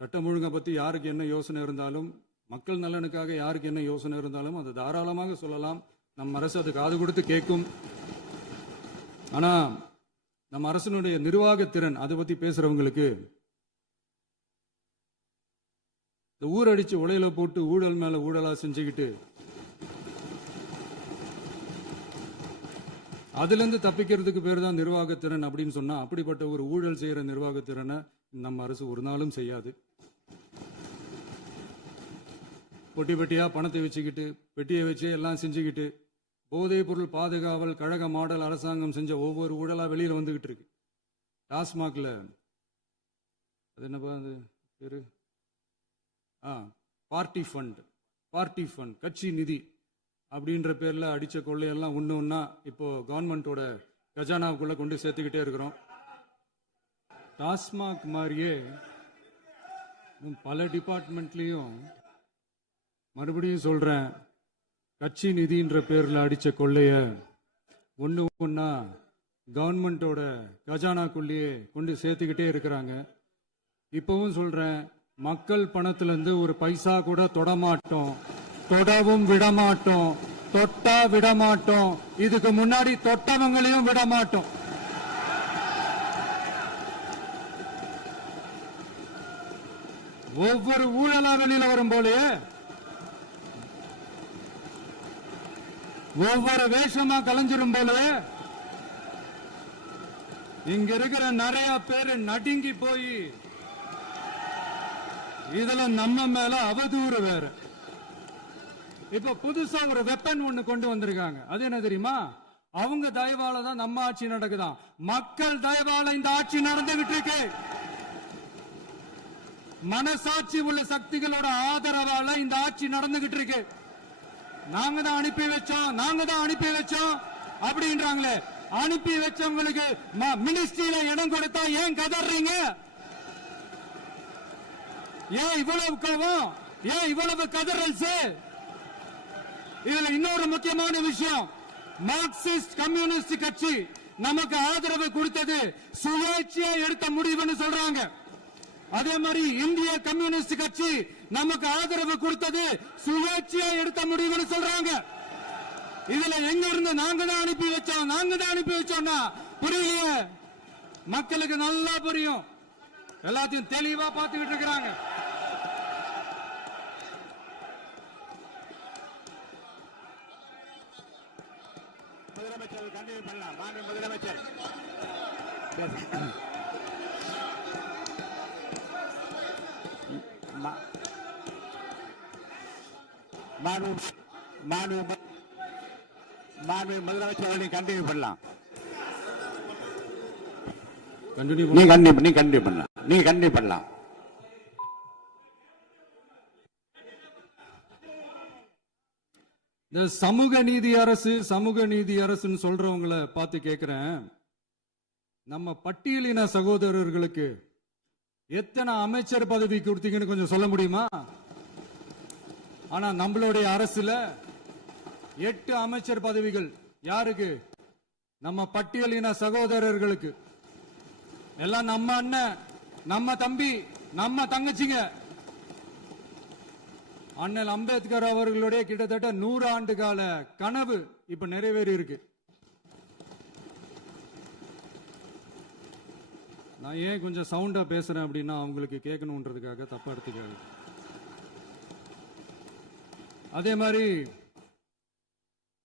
சட்டம் ஒழுங்கை பற்றி யாருக்கு என்ன யோசனை இருந்தாலும், மக்கள் நலனுக்காக யாருக்கு என்ன யோசனை இருந்தாலும் அதை தாராளமாக சொல்லலாம். நம்ம அரசு அது காது கொடுத்து கேட்கும். ஆனால் நம்ம அரசினுடைய நிர்வாகத்திறன் அதை பற்றி பேசுறவங்களுக்கு இந்த ஊரடிச்சு உலையில போட்டு ஊழல் மேல ஊழலா செஞ்சுக்கிட்டு அதுல இருந்து தப்பிக்கிறதுக்கு பேர் தான் நிர்வாகத்திறன் அப்படின்னு சொன்னா, அப்படிப்பட்ட ஒரு ஊழல் செய்யற நிர்வாகத்திறனை நம்ம அரசு ஒரு நாளும் செய்யாது. பொட்டி பெட்டியா பணத்தை வச்சுக்கிட்டு, பெட்டியை வச்சே எல்லாம் செஞ்சுக்கிட்டு, போதைப் பொருள் பாதுகாவல் கழக மாடல் அரசாங்கம் செஞ்ச ஒவ்வொரு ஊழலா வெளியில வந்துகிட்டு இருக்கு. டாஸ்மாக்ல அது என்னப்பா அது பேரு, பார்ட்டி ஃபண்ட் கட்சி நிதி அப்படின்ற பேர்ல அடிச்ச கொள்ளையெல்லாம் ஒண்ணு ஒண்ணா இப்போ கவர்மெண்டோட கஜானாவுக்குள்ள கொண்டு சேர்த்துக்கிட்டே இருக்கிறோம். டாஸ்மாக் மாதிரியே இன்னும் பல டிபார்ட்மெண்ட்லயும் மறுபடியும் சொல்றேன், கட்சி நிதின்ற பேர்ல அடிச்ச கொள்ளைய ஒண்ணு ஒண்ணா கவர்மெண்டோட கஜானாக்குள்ளேயே கொண்டு சேர்த்துக்கிட்டே இருக்கிறாங்க. இப்பவும் சொல்றேன், மக்கள் பணத்துல இருந்து ஒரு பைசா கூட தொடமாட்டோம், தொடவும் விடமாட்டோம், தொட்டா விடமாட்டோம், இதுக்கு முன்னாடி தொட்டவங்களையும் விடமாட்டோம். ஒவ்வொரு ஊழலா வெளியில வரும் போலயே ஒவ்வொரு வேஷமா கலைஞ்சிரும் போலயே இங்க இருக்கிற நிறைய பேரு நடுங்கி போய் இதுல நம்ம மேல அவதூறு வேற. இப்ப புதுசா ஒரு வெப்பன் ஒண்ணு கொண்டு வந்திருக்காங்க. அது என்ன தெரியுமா? அவங்க தயவால தான் நம்ம ஆட்சி நடக்குதாம். மக்கள் தயவால இந்த ஆட்சி நடந்துகிட்டு இருக்கு. மனசாட்சி உள்ள சக்திகளோட ஆதரவால இந்த ஆட்சி நடந்துகிட்டு இருக்கு. நாங்க தான் அனுப்பி வச்சோம் அப்படின்றாங்களே. அனுப்பி வச்சவங்களுக்கு மினிஸ்ட்ரியில இடம் கொடுத்தா ஏன் கதறீங்க? ஏன் இவ்வளவு கோவம்? ஏன் இவ்வளவு கதறல்ஸ்? இதுல இன்னொரு முக்கியமான விஷயம், மார்க்சிஸ்ட் கம்யூனிஸ்ட் கட்சி நமக்கு ஆதரவு கொடுத்தது சுயேட்சையா எடுத்த முடிவுன்னு சொல்றாங்க. அதே மாதிரி இந்திய கம்யூனிஸ்ட் கட்சி நமக்கு ஆதரவு கொடுத்தது சுயேட்சையா எடுத்த முடிவுன்னு சொல்றாங்க. இதுல எங்க இருந்து நாங்க தான் அனுப்பி வச்சோம்னா புரியலையே. மக்களுக்கு நல்லா புரியும், எல்லாத்தையும் தெளிவா பார்த்துக்கிட்டு இருக்கிறாங்க. முதலமைச்சர் கண்டினியூ பண்ணலாம். மாண்பு முதலமைச்சர் முதலமைச்சர் கண்டினியூ பண்ணலாம். நீங்க கண்டினியூ பண்ணலாம். இந்த சமூக நீதி அரசுன்னு சொல்றவங்கள பார்த்து கேட்கிறேன், நம்ம பட்டியலின சகோதரர்களுக்கு எத்தனை அமைச்சர் பதவி கொடுத்தீங்கன்னு கொஞ்சம் சொல்ல முடியுமா? ஆனா நம்மளுடைய அரசுல 8 அமைச்சர் பதவிகள் யாருக்கு? நம்ம பட்டியலின சகோதரர்களுக்கு. எல்லாம் நம்ம அண்ணன், நம்ம தம்பி, நம்ம தங்கச்சிங்க. அண்ணல் அம்பேத்கர் அவர்களுடைய கிட்டத்தட்ட 100 ஆண்டு கால கனவு இப்ப நிறைவேறி இருக்கு. நான் ஏன் கொஞ்சம் சவுண்டா பேசுறேன் அப்படின்னா அவங்களுக்கு கேட்கணுன்றதுக்காக, தப்பா எடுத்துக்காது. அதே மாதிரி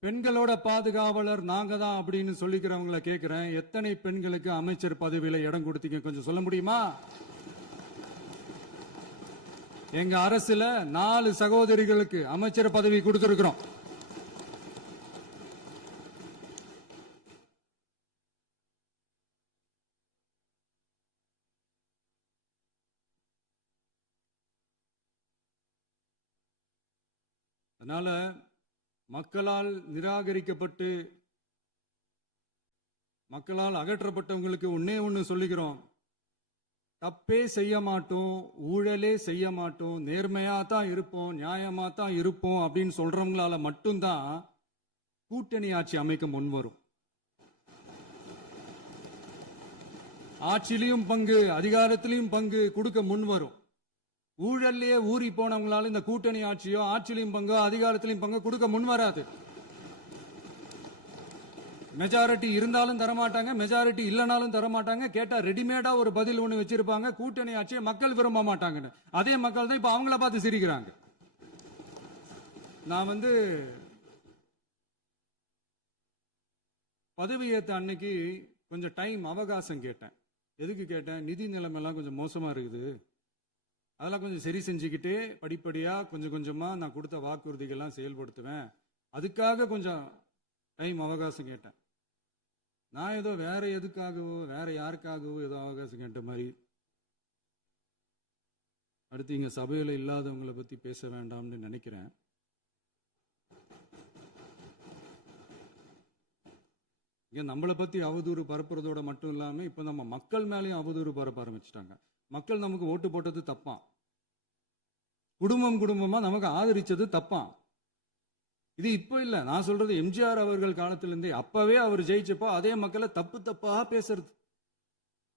பெண்களோட பாதுகாவலர் நாங்க தான் அப்படின்னு சொல்லிக்கிறவங்களை கேட்கிறேன், எத்தனை பெண்களுக்கு அமைச்சர் பதவியில இடம் கொடுத்தீங்க கொஞ்சம் சொல்ல முடியுமா? எங்க அரசுல 4 சகோதரிகளுக்கு அமைச்சர் பதவி கொடுத்திருக்கிறோம். அதனால மக்களால் நிராகரிக்கப்பட்டு மக்களால் அகற்றப்பட்டவங்களுக்கு ஒன்னே ஒன்னு சொல்லிக்கிறோம், தப்பே செய்ய மாட்டோம், ஊழலே செய்ய மாட்டோம், நேர்மையா தான் இருப்போம், நியாயமா தான் இருப்போம் அப்படின்னு சொல்றவங்களால மட்டும்தான் கூட்டணி ஆட்சி அமைக்க முன்வரும். ஆட்சியிலையும் பங்கு, அதிகாரத்திலையும் பங்கு கொடுக்க முன்வரும். ஊழல்லையே ஊறி போனவங்களால இந்த கூட்டணி ஆட்சியோ, ஆட்சியிலையும் பங்கு, அதிகாரத்திலையும் பங்கு கொடுக்க முன்வராது. மெஜாரிட்டி இருந்தாலும் தரமாட்டாங்க, மெஜாரிட்டி இல்லைனாலும் தரமாட்டாங்க. கேட்டா ரெடிமேடா ஒரு பதில் ஒண்ணு வச்சிருப்பாங்க, கூட்டணி ஆட்சியை மக்கள் விரும்ப மாட்டாங்கன்னு. அதே மக்கள் தான் இப்ப அவங்கள பார்த்து சிரிக்கிறாங்க. நான் பதவி ஏத்த அன்னைக்கு கொஞ்சம் டைம் அவகாசம் கேட்டேன். எதுக்கு கேட்டேன்? நிதி நிலைமை எல்லாம் கொஞ்சம் மோசமா இருக்குது, அதெல்லாம் கொஞ்சம் சரி செஞ்சுக்கிட்டு படிப்படியா கொஞ்சம் கொஞ்சமா நான் கொடுத்த வாக்குறுதிகள்லாம் செயல்படுத்துவேன், அதுக்காக கொஞ்சம் டைம் அவகாசம் கேட்டேன். நான் ஏதோ வேற எதுக்காகவோ வேற யாருக்காகவோ ஏதோ அவகாசம் கேட்ட மாதிரி. அடுத்து இங்க சபையில இல்லாதவங்களை பத்தி பேச வேண்டாம்னு நினைக்கிறேன். இங்க நம்மளை பத்தி அவதூறு பரப்புறதோட மட்டும் இல்லாம இப்ப நம்ம மக்கள் மேலேயும் அவதூறு பரப்ப ஆரம்பிச்சிட்டாங்க. மக்கள் நமக்கு ஓட்டு போட்டது தப்பான், குடும்பம் குடும்பமா நமக்கு ஆதரிச்சது தப்பான். இது இப்ப இல்ல, நான் சொல்றது எம்ஜிஆர் அவர்கள் காலத்திலிருந்தே. அப்பவே அவர் ஜெயிச்சப்போ அதே மக்களை தப்பு தப்பா பேசுறது.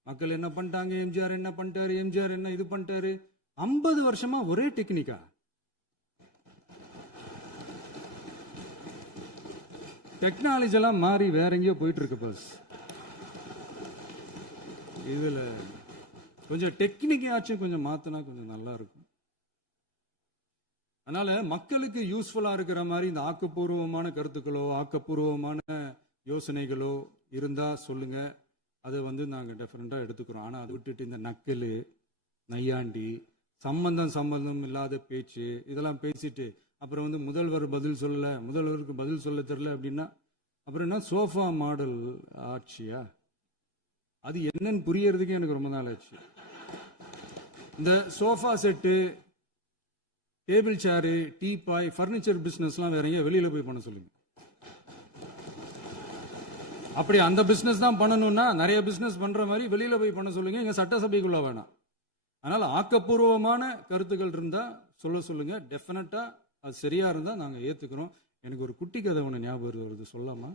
மக்கள் என்ன பண்ணிட்டாங்க, எம்ஜிஆர் என்ன பண்ணிட்டாரு, எம்ஜிஆர் என்ன இது பண்ணிட்டாரு. 50 வருஷமா ஒரே டெக்னிக்கா. டெக்னாலஜி எல்லாம் மாறி வேற எங்கேயோ போயிட்டு இருக்கு பஸ். இதுல கொஞ்சம் டெக்னிக்காச்சும் கொஞ்சம் மாத்தினா கொஞ்சம் நல்லா இருக்கும். அதனால மக்களுக்கு யூஸ்ஃபுல்லா இருக்கிற மாதிரி இந்த ஆக்கப்பூர்வமான கருத்துக்களோ ஆக்கப்பூர்வமான யோசனைகளோ இருந்தா சொல்லுங்க. அதை நாங்க டெஃபரெண்டா எடுத்துக்கிறோம். ஆனா அதை விட்டுட்டு இந்த நக்கலு நையாண்டி சம்பந்தம் இல்லாத பேச்சு இதெல்லாம் பேசிட்டு அப்புறம் முதல்வர் பதில் சொல்லல, முதல்வருக்கு பதில் சொல்ல தெரியல அப்படின்னா அப்புறம் என்ன சோஃபா மாடல் ஆட்சியா? அது என்னன்னு புரியறதுக்கு எனக்கு ரொம்ப நாள் ஆச்சு. இந்த sofa set, table chair, teapoy, furniture பிசினஸ்லாம் வேற எங்க வெளியில போய் பண்ண சொல்லுங்க. அப்படி அந்த பிசினஸ் தான் பண்ணணும்னா நிறைய பிசினஸ் பண்ற மாதிரி வெளியில போய் பண்ண சொல்லுங்க, இங்க சட்டசபைக்குள்ள வேணாம். அதனால ஆக்கப்பூர்வமான கருத்துக்கள் இருந்தா சொல்லுங்க. டெஃபினட்டா அது சரியா இருந்தா நாங்க ஏத்துக்கிறோம். எனக்கு ஒரு குட்டி கதை ஒண்ணு ஞாபகம் வருது, சொல்லாமா?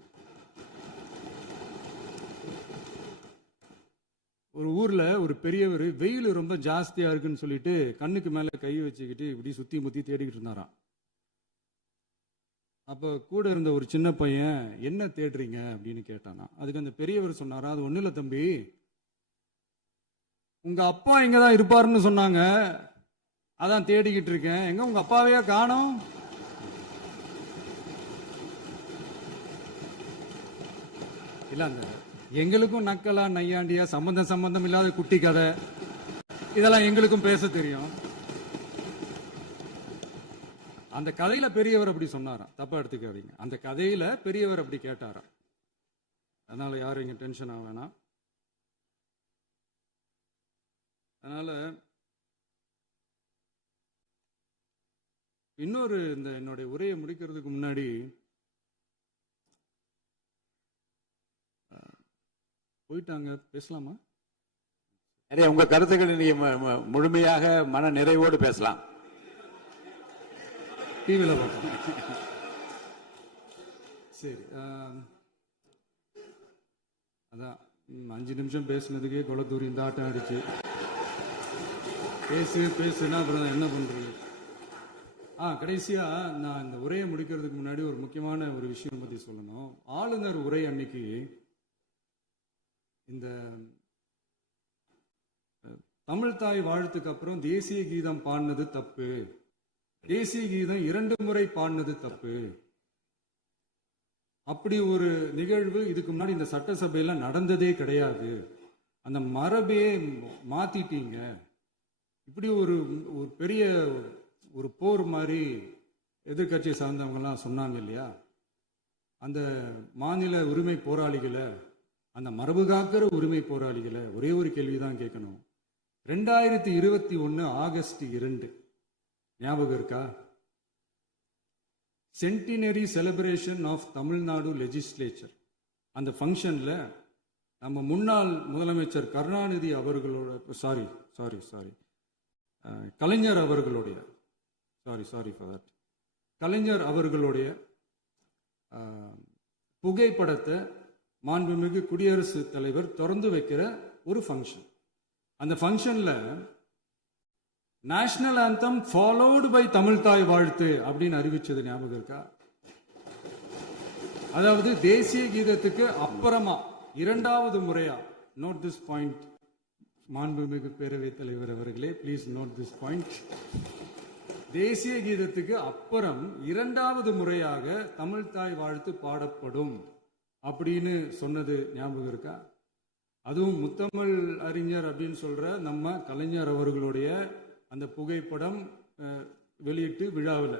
ஒரு ஊர்ல ஒரு பெரியவர் வெயில் ரொம்ப ஜாஸ்தியா இருக்குன்னு சொல்லிட்டு கண்ணுக்கு மேல கை வச்சுக்கிட்டு இப்படி சுத்தி முத்தி தேடிக்கிட்டு இருந்தாராம். அப்ப கூட இருந்த ஒரு சின்ன பையன் என்ன தேடுறீங்க அப்படின்னு கேட்டானா. அதுக்கு அந்த பெரியவர் சொன்னாரா, அது ஒண்ணு இல்ல தம்பி, உங்க அப்பா இங்கதான் இருப்பாருன்னு சொன்னாங்க, அதான் தேடிக்கிட்டு இருக்கேன். எங்க உங்க அப்பாவையா காணோம்? இல்ல அந்த எங்களுக்கும் நக்கலா நையாண்டியா சம்பந்தம் இல்லாத குட்டி கதை இதெல்லாம் எங்களுக்கும் பேச தெரியும். அந்த கதையில பெரியவர் அப்படி சொன்னாராம், தப்பா எடுத்துக்காதீங்க. அந்த கதையில பெரியவர் அப்படி கேட்டாராம். அதனால யாரும் இங்க டென்ஷன் ஆக வேணாம். அதனால இன்னொரு இந்த என்னுடைய உரையை முடிக்கிறதுக்கு முன்னாடி போயிட்டாங்க, பேசலாமா? நிறைய உங்க கருத்துக்களை நீங்க முழுமையாக மன நிறைவோடு பேசலாம். டிவியில் பார்ப்போம். சரி, அதான் 5 நிமிஷம் பேசுனதுக்கே கொளத்தூரி இந்த ஆட்டம் அடிச்சு பேசுனா அப்புறம் என்ன பண்றது? கடைசியா நான் இந்த உரையை முடிக்கிறதுக்கு முன்னாடி ஒரு முக்கியமான ஒரு விஷயம் பத்தி சொல்லணும். ஆளுநர் உரை அன்னைக்கு இந்த தமிழ் தாய் வாழ்த்துக்கு அப்புறம் தேசிய கீதம் பாடினது தப்பு, தேசிய கீதம் 2 முறை பாடினது தப்பு, அப்படி ஒரு நிகழ்வு இதுக்கு முன்னாடி இந்த சட்டசபையில நடந்ததே கிடையாது, அந்த மரபையே மாத்திட்டீங்க, இப்படி ஒரு பெரிய ஒரு போர் மாதிரி எதிர்கட்சியை சார்ந்தவங்க எல்லாம் சொன்னாங்க இல்லையா? அந்த மாநில உரிமை போராளிகளை, அந்த மரபு காக்கிற உரிமை போராளிகளை ஒரே ஒரு கேள்விதான் கேட்கணும். 2021 ஆகஸ்ட் 2 ஞாபகம் இருக்கா? Centenary celebration of Tamil Nadu legislature. அந்த ஃபங்க்ஷன்ல நம்ம முன்னாள் முதலமைச்சர் கருணாநிதி அவர்களோட கலைஞர் அவர்களுடைய கலைஞர் அவர்களுடைய புகைப்படத்தை மாண்புமிகு குடியரசுத் தலைவர் திறந்து வைக்கிற ஒரு ஃபங்க்ஷன். அந்த ஃபங்க்ஷன்ல national anthem followed by Tamil Thai Vazhthu அப்படின்னு அறிவிச்சது ஞாபகம் இருக்கா? அதாவது தேசிய கீதத்துக்கு அப்புறமா 2வது முறையா, நோட் திஸ் பாயிண்ட் மாண்புமிகு பேரவைத் தலைவர் அவர்களே, பிளீஸ் நோட் திஸ் பாயிண்ட். தேசிய கீதத்துக்கு அப்புறம் 2வது முறையாக தமிழ் தாய் வாழ்த்து பாடப்படும் அப்படின்னு சொன்னது ஞாபகம் இருக்கா? அதுவும் முத்தமிழ் அறிஞர் அப்படின்னு சொல்ற நம்ம கலைஞர் அவர்களுடைய அந்த புகைப்படம் வெளியிட்டு விழாவில்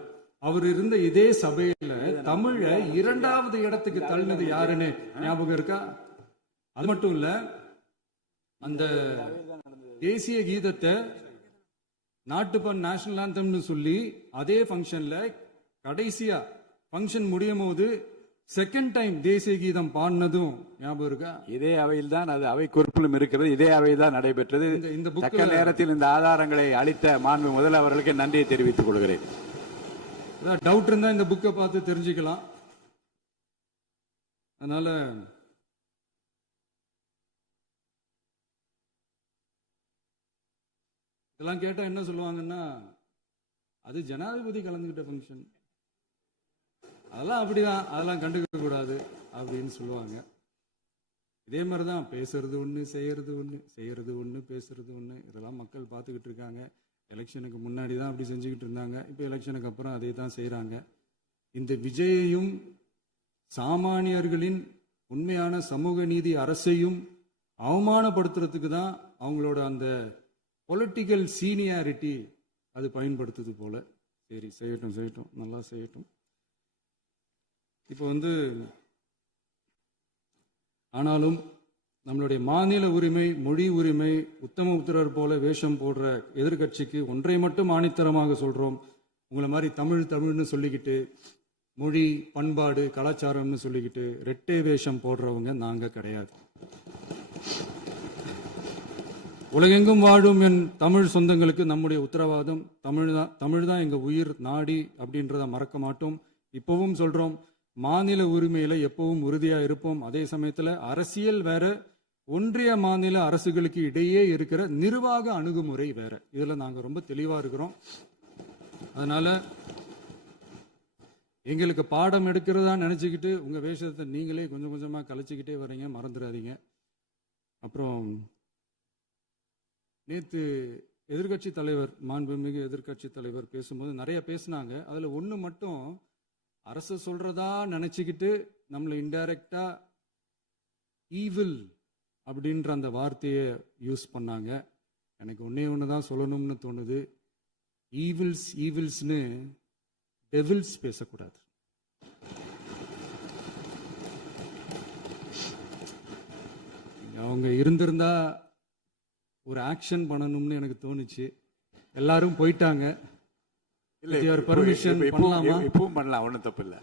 அவர் இருந்த இதே சபையில தமிழ 2வது இடத்துக்கு தள்ளினது யாருன்னு ஞாபகம் இருக்கா? அது மட்டும் இல்ல, அந்த தேசிய கீதத்தை நாட்டுப்பண் நேஷனல் ஆந்தம்னு சொல்லி அதே ஃபங்க்ஷன்ல கடைசியா ஃபங்க்ஷன் முடியும் போது செகண்ட் டைம் தேசிய கீதம் பாடினதும் ஞாபகம் இருக்கா? இதே அவையில் தான் அது அவை குறிப்பிலும் இருக்கிறது. இதே அவையில் தான் நடைபெற்றது. இந்த தக்க புக்கில் நேரத்தில் இந்த ஆதாரங்களை அளித்த மாண்பு முதல் அவர்களுக்கு நன்றியை தெரிவித்துக் கொள்கிறேன். டவுட் இருந்தா இந்த புக்கை பார்த்து தெரிஞ்சுக்கலாம். அதனால இதெல்லாம் கேட்டா என்ன சொல்லுவாங்கன்னா, அது ஜனாதிபதி கலந்துகிட்ட ஃபங்க்ஷன், அதெல்லாம் அப்படிதான், அதெல்லாம் கண்டுக்க கூடாது அப்படின்னு சொல்லுவாங்க. இதே மாதிரிதான் பேசுறது ஒண்ணு, செய்யறது ஒண்ணு, செய்யறது ஒண்ணு, பேசுறது ஒண்ணு. இதெல்லாம் மக்கள் பார்த்துக்கிட்டு இருக்காங்க. எலெக்ஷனுக்கு முன்னாடி தான் அப்படி செஞ்சுக்கிட்டு இருந்தாங்க. இப்போ எலெக்ஷனுக்கு அப்புறம் அதே தான் செய்யறாங்க. இந்த விஜயையும் சாமானியர்களின் உண்மையான சமூக நீதி அரசையும் அவமானப்படுத்துறதுக்கு தான் அவங்களோட அந்த பொலிட்டிக்கல் சீனியாரிட்டி அது பயன்படுத்துது போல. சரி, செய்யட்டும் செய்யட்டும், நல்லா செய்யட்டும். இப்போ ஆனாலும் நம்மளுடைய மாநில உரிமை, மொழி உரிமை, உத்தம உத்தரர் போல வேஷம் போடுற எதிர்கட்சிக்கு ஒன்றை மட்டும் ஆணித்தரமாக சொல்றோம். உங்களை மாதிரி தமிழ் தமிழ்னு சொல்லிக்கிட்டு, மொழி, பண்பாடு, கலாச்சாரம்னு சொல்லிக்கிட்டு ரெட்டை வேஷம் போடுறவங்க நாங்க கிடையாது. உலகெங்கும் வாழும் என் தமிழ் சொந்தங்களுக்கு நம்முடைய உத்தரவாதம் தமிழ் தான் எங்க உயிர் நாடி அப்படின்றத மறக்க மாட்டோம். இப்பவும் சொல்றோம், மாநில உரிமையில எப்பவும் உறுதியா இருப்போம். அதே சமயத்துல அரசியல் வேற, ஒன்றிய மாநில அரசுகளுக்கு இடையே இருக்கிற நிர்வாக அணுகுமுறை வேற. இதுல நாங்க ரொம்ப தெளிவா இருக்கிறோம். அதனால எங்களுக்கு பாடம் எடுக்கிறதா நினைச்சுக்கிட்டு உங்க வேஷத்தை நீங்களே கொஞ்சம் கொஞ்சமா கலைச்சிக்கிட்டே வர்றீங்க, மறந்துடாதீங்க. அப்புறம் நேத்து எதிர்கட்சி தலைவர், மாண்புமிகு எதிர்கட்சி தலைவர் பேசும்போது நிறைய பேசினாங்க. அதுல ஒண்ணு மட்டும் அரசு சொல்றதா நினைச்சுக்கிட்டு நம்மளை இன்டைரக்டா ஈவில் அப்படின்ற அந்த வார்த்தையை யூஸ் பண்ணாங்க. எனக்கு ஒன்னே ஒண்ணுதான் சொல்லணும்னு தோணுது. ஈவில்ஸ்னு டெவில்ஸ் பேசக்கூடாது. அவங்க இருந்திருந்தா ஒரு ஆக்ஷன் பண்ணணும்னு எனக்கு தோணுச்சு. எல்லாரும் போயிட்டாங்க. பர்மிஷன் பண்ணலாமா? இப்பவும் பண்ணலாம், ஒன்றும் தப்பு இல்லை.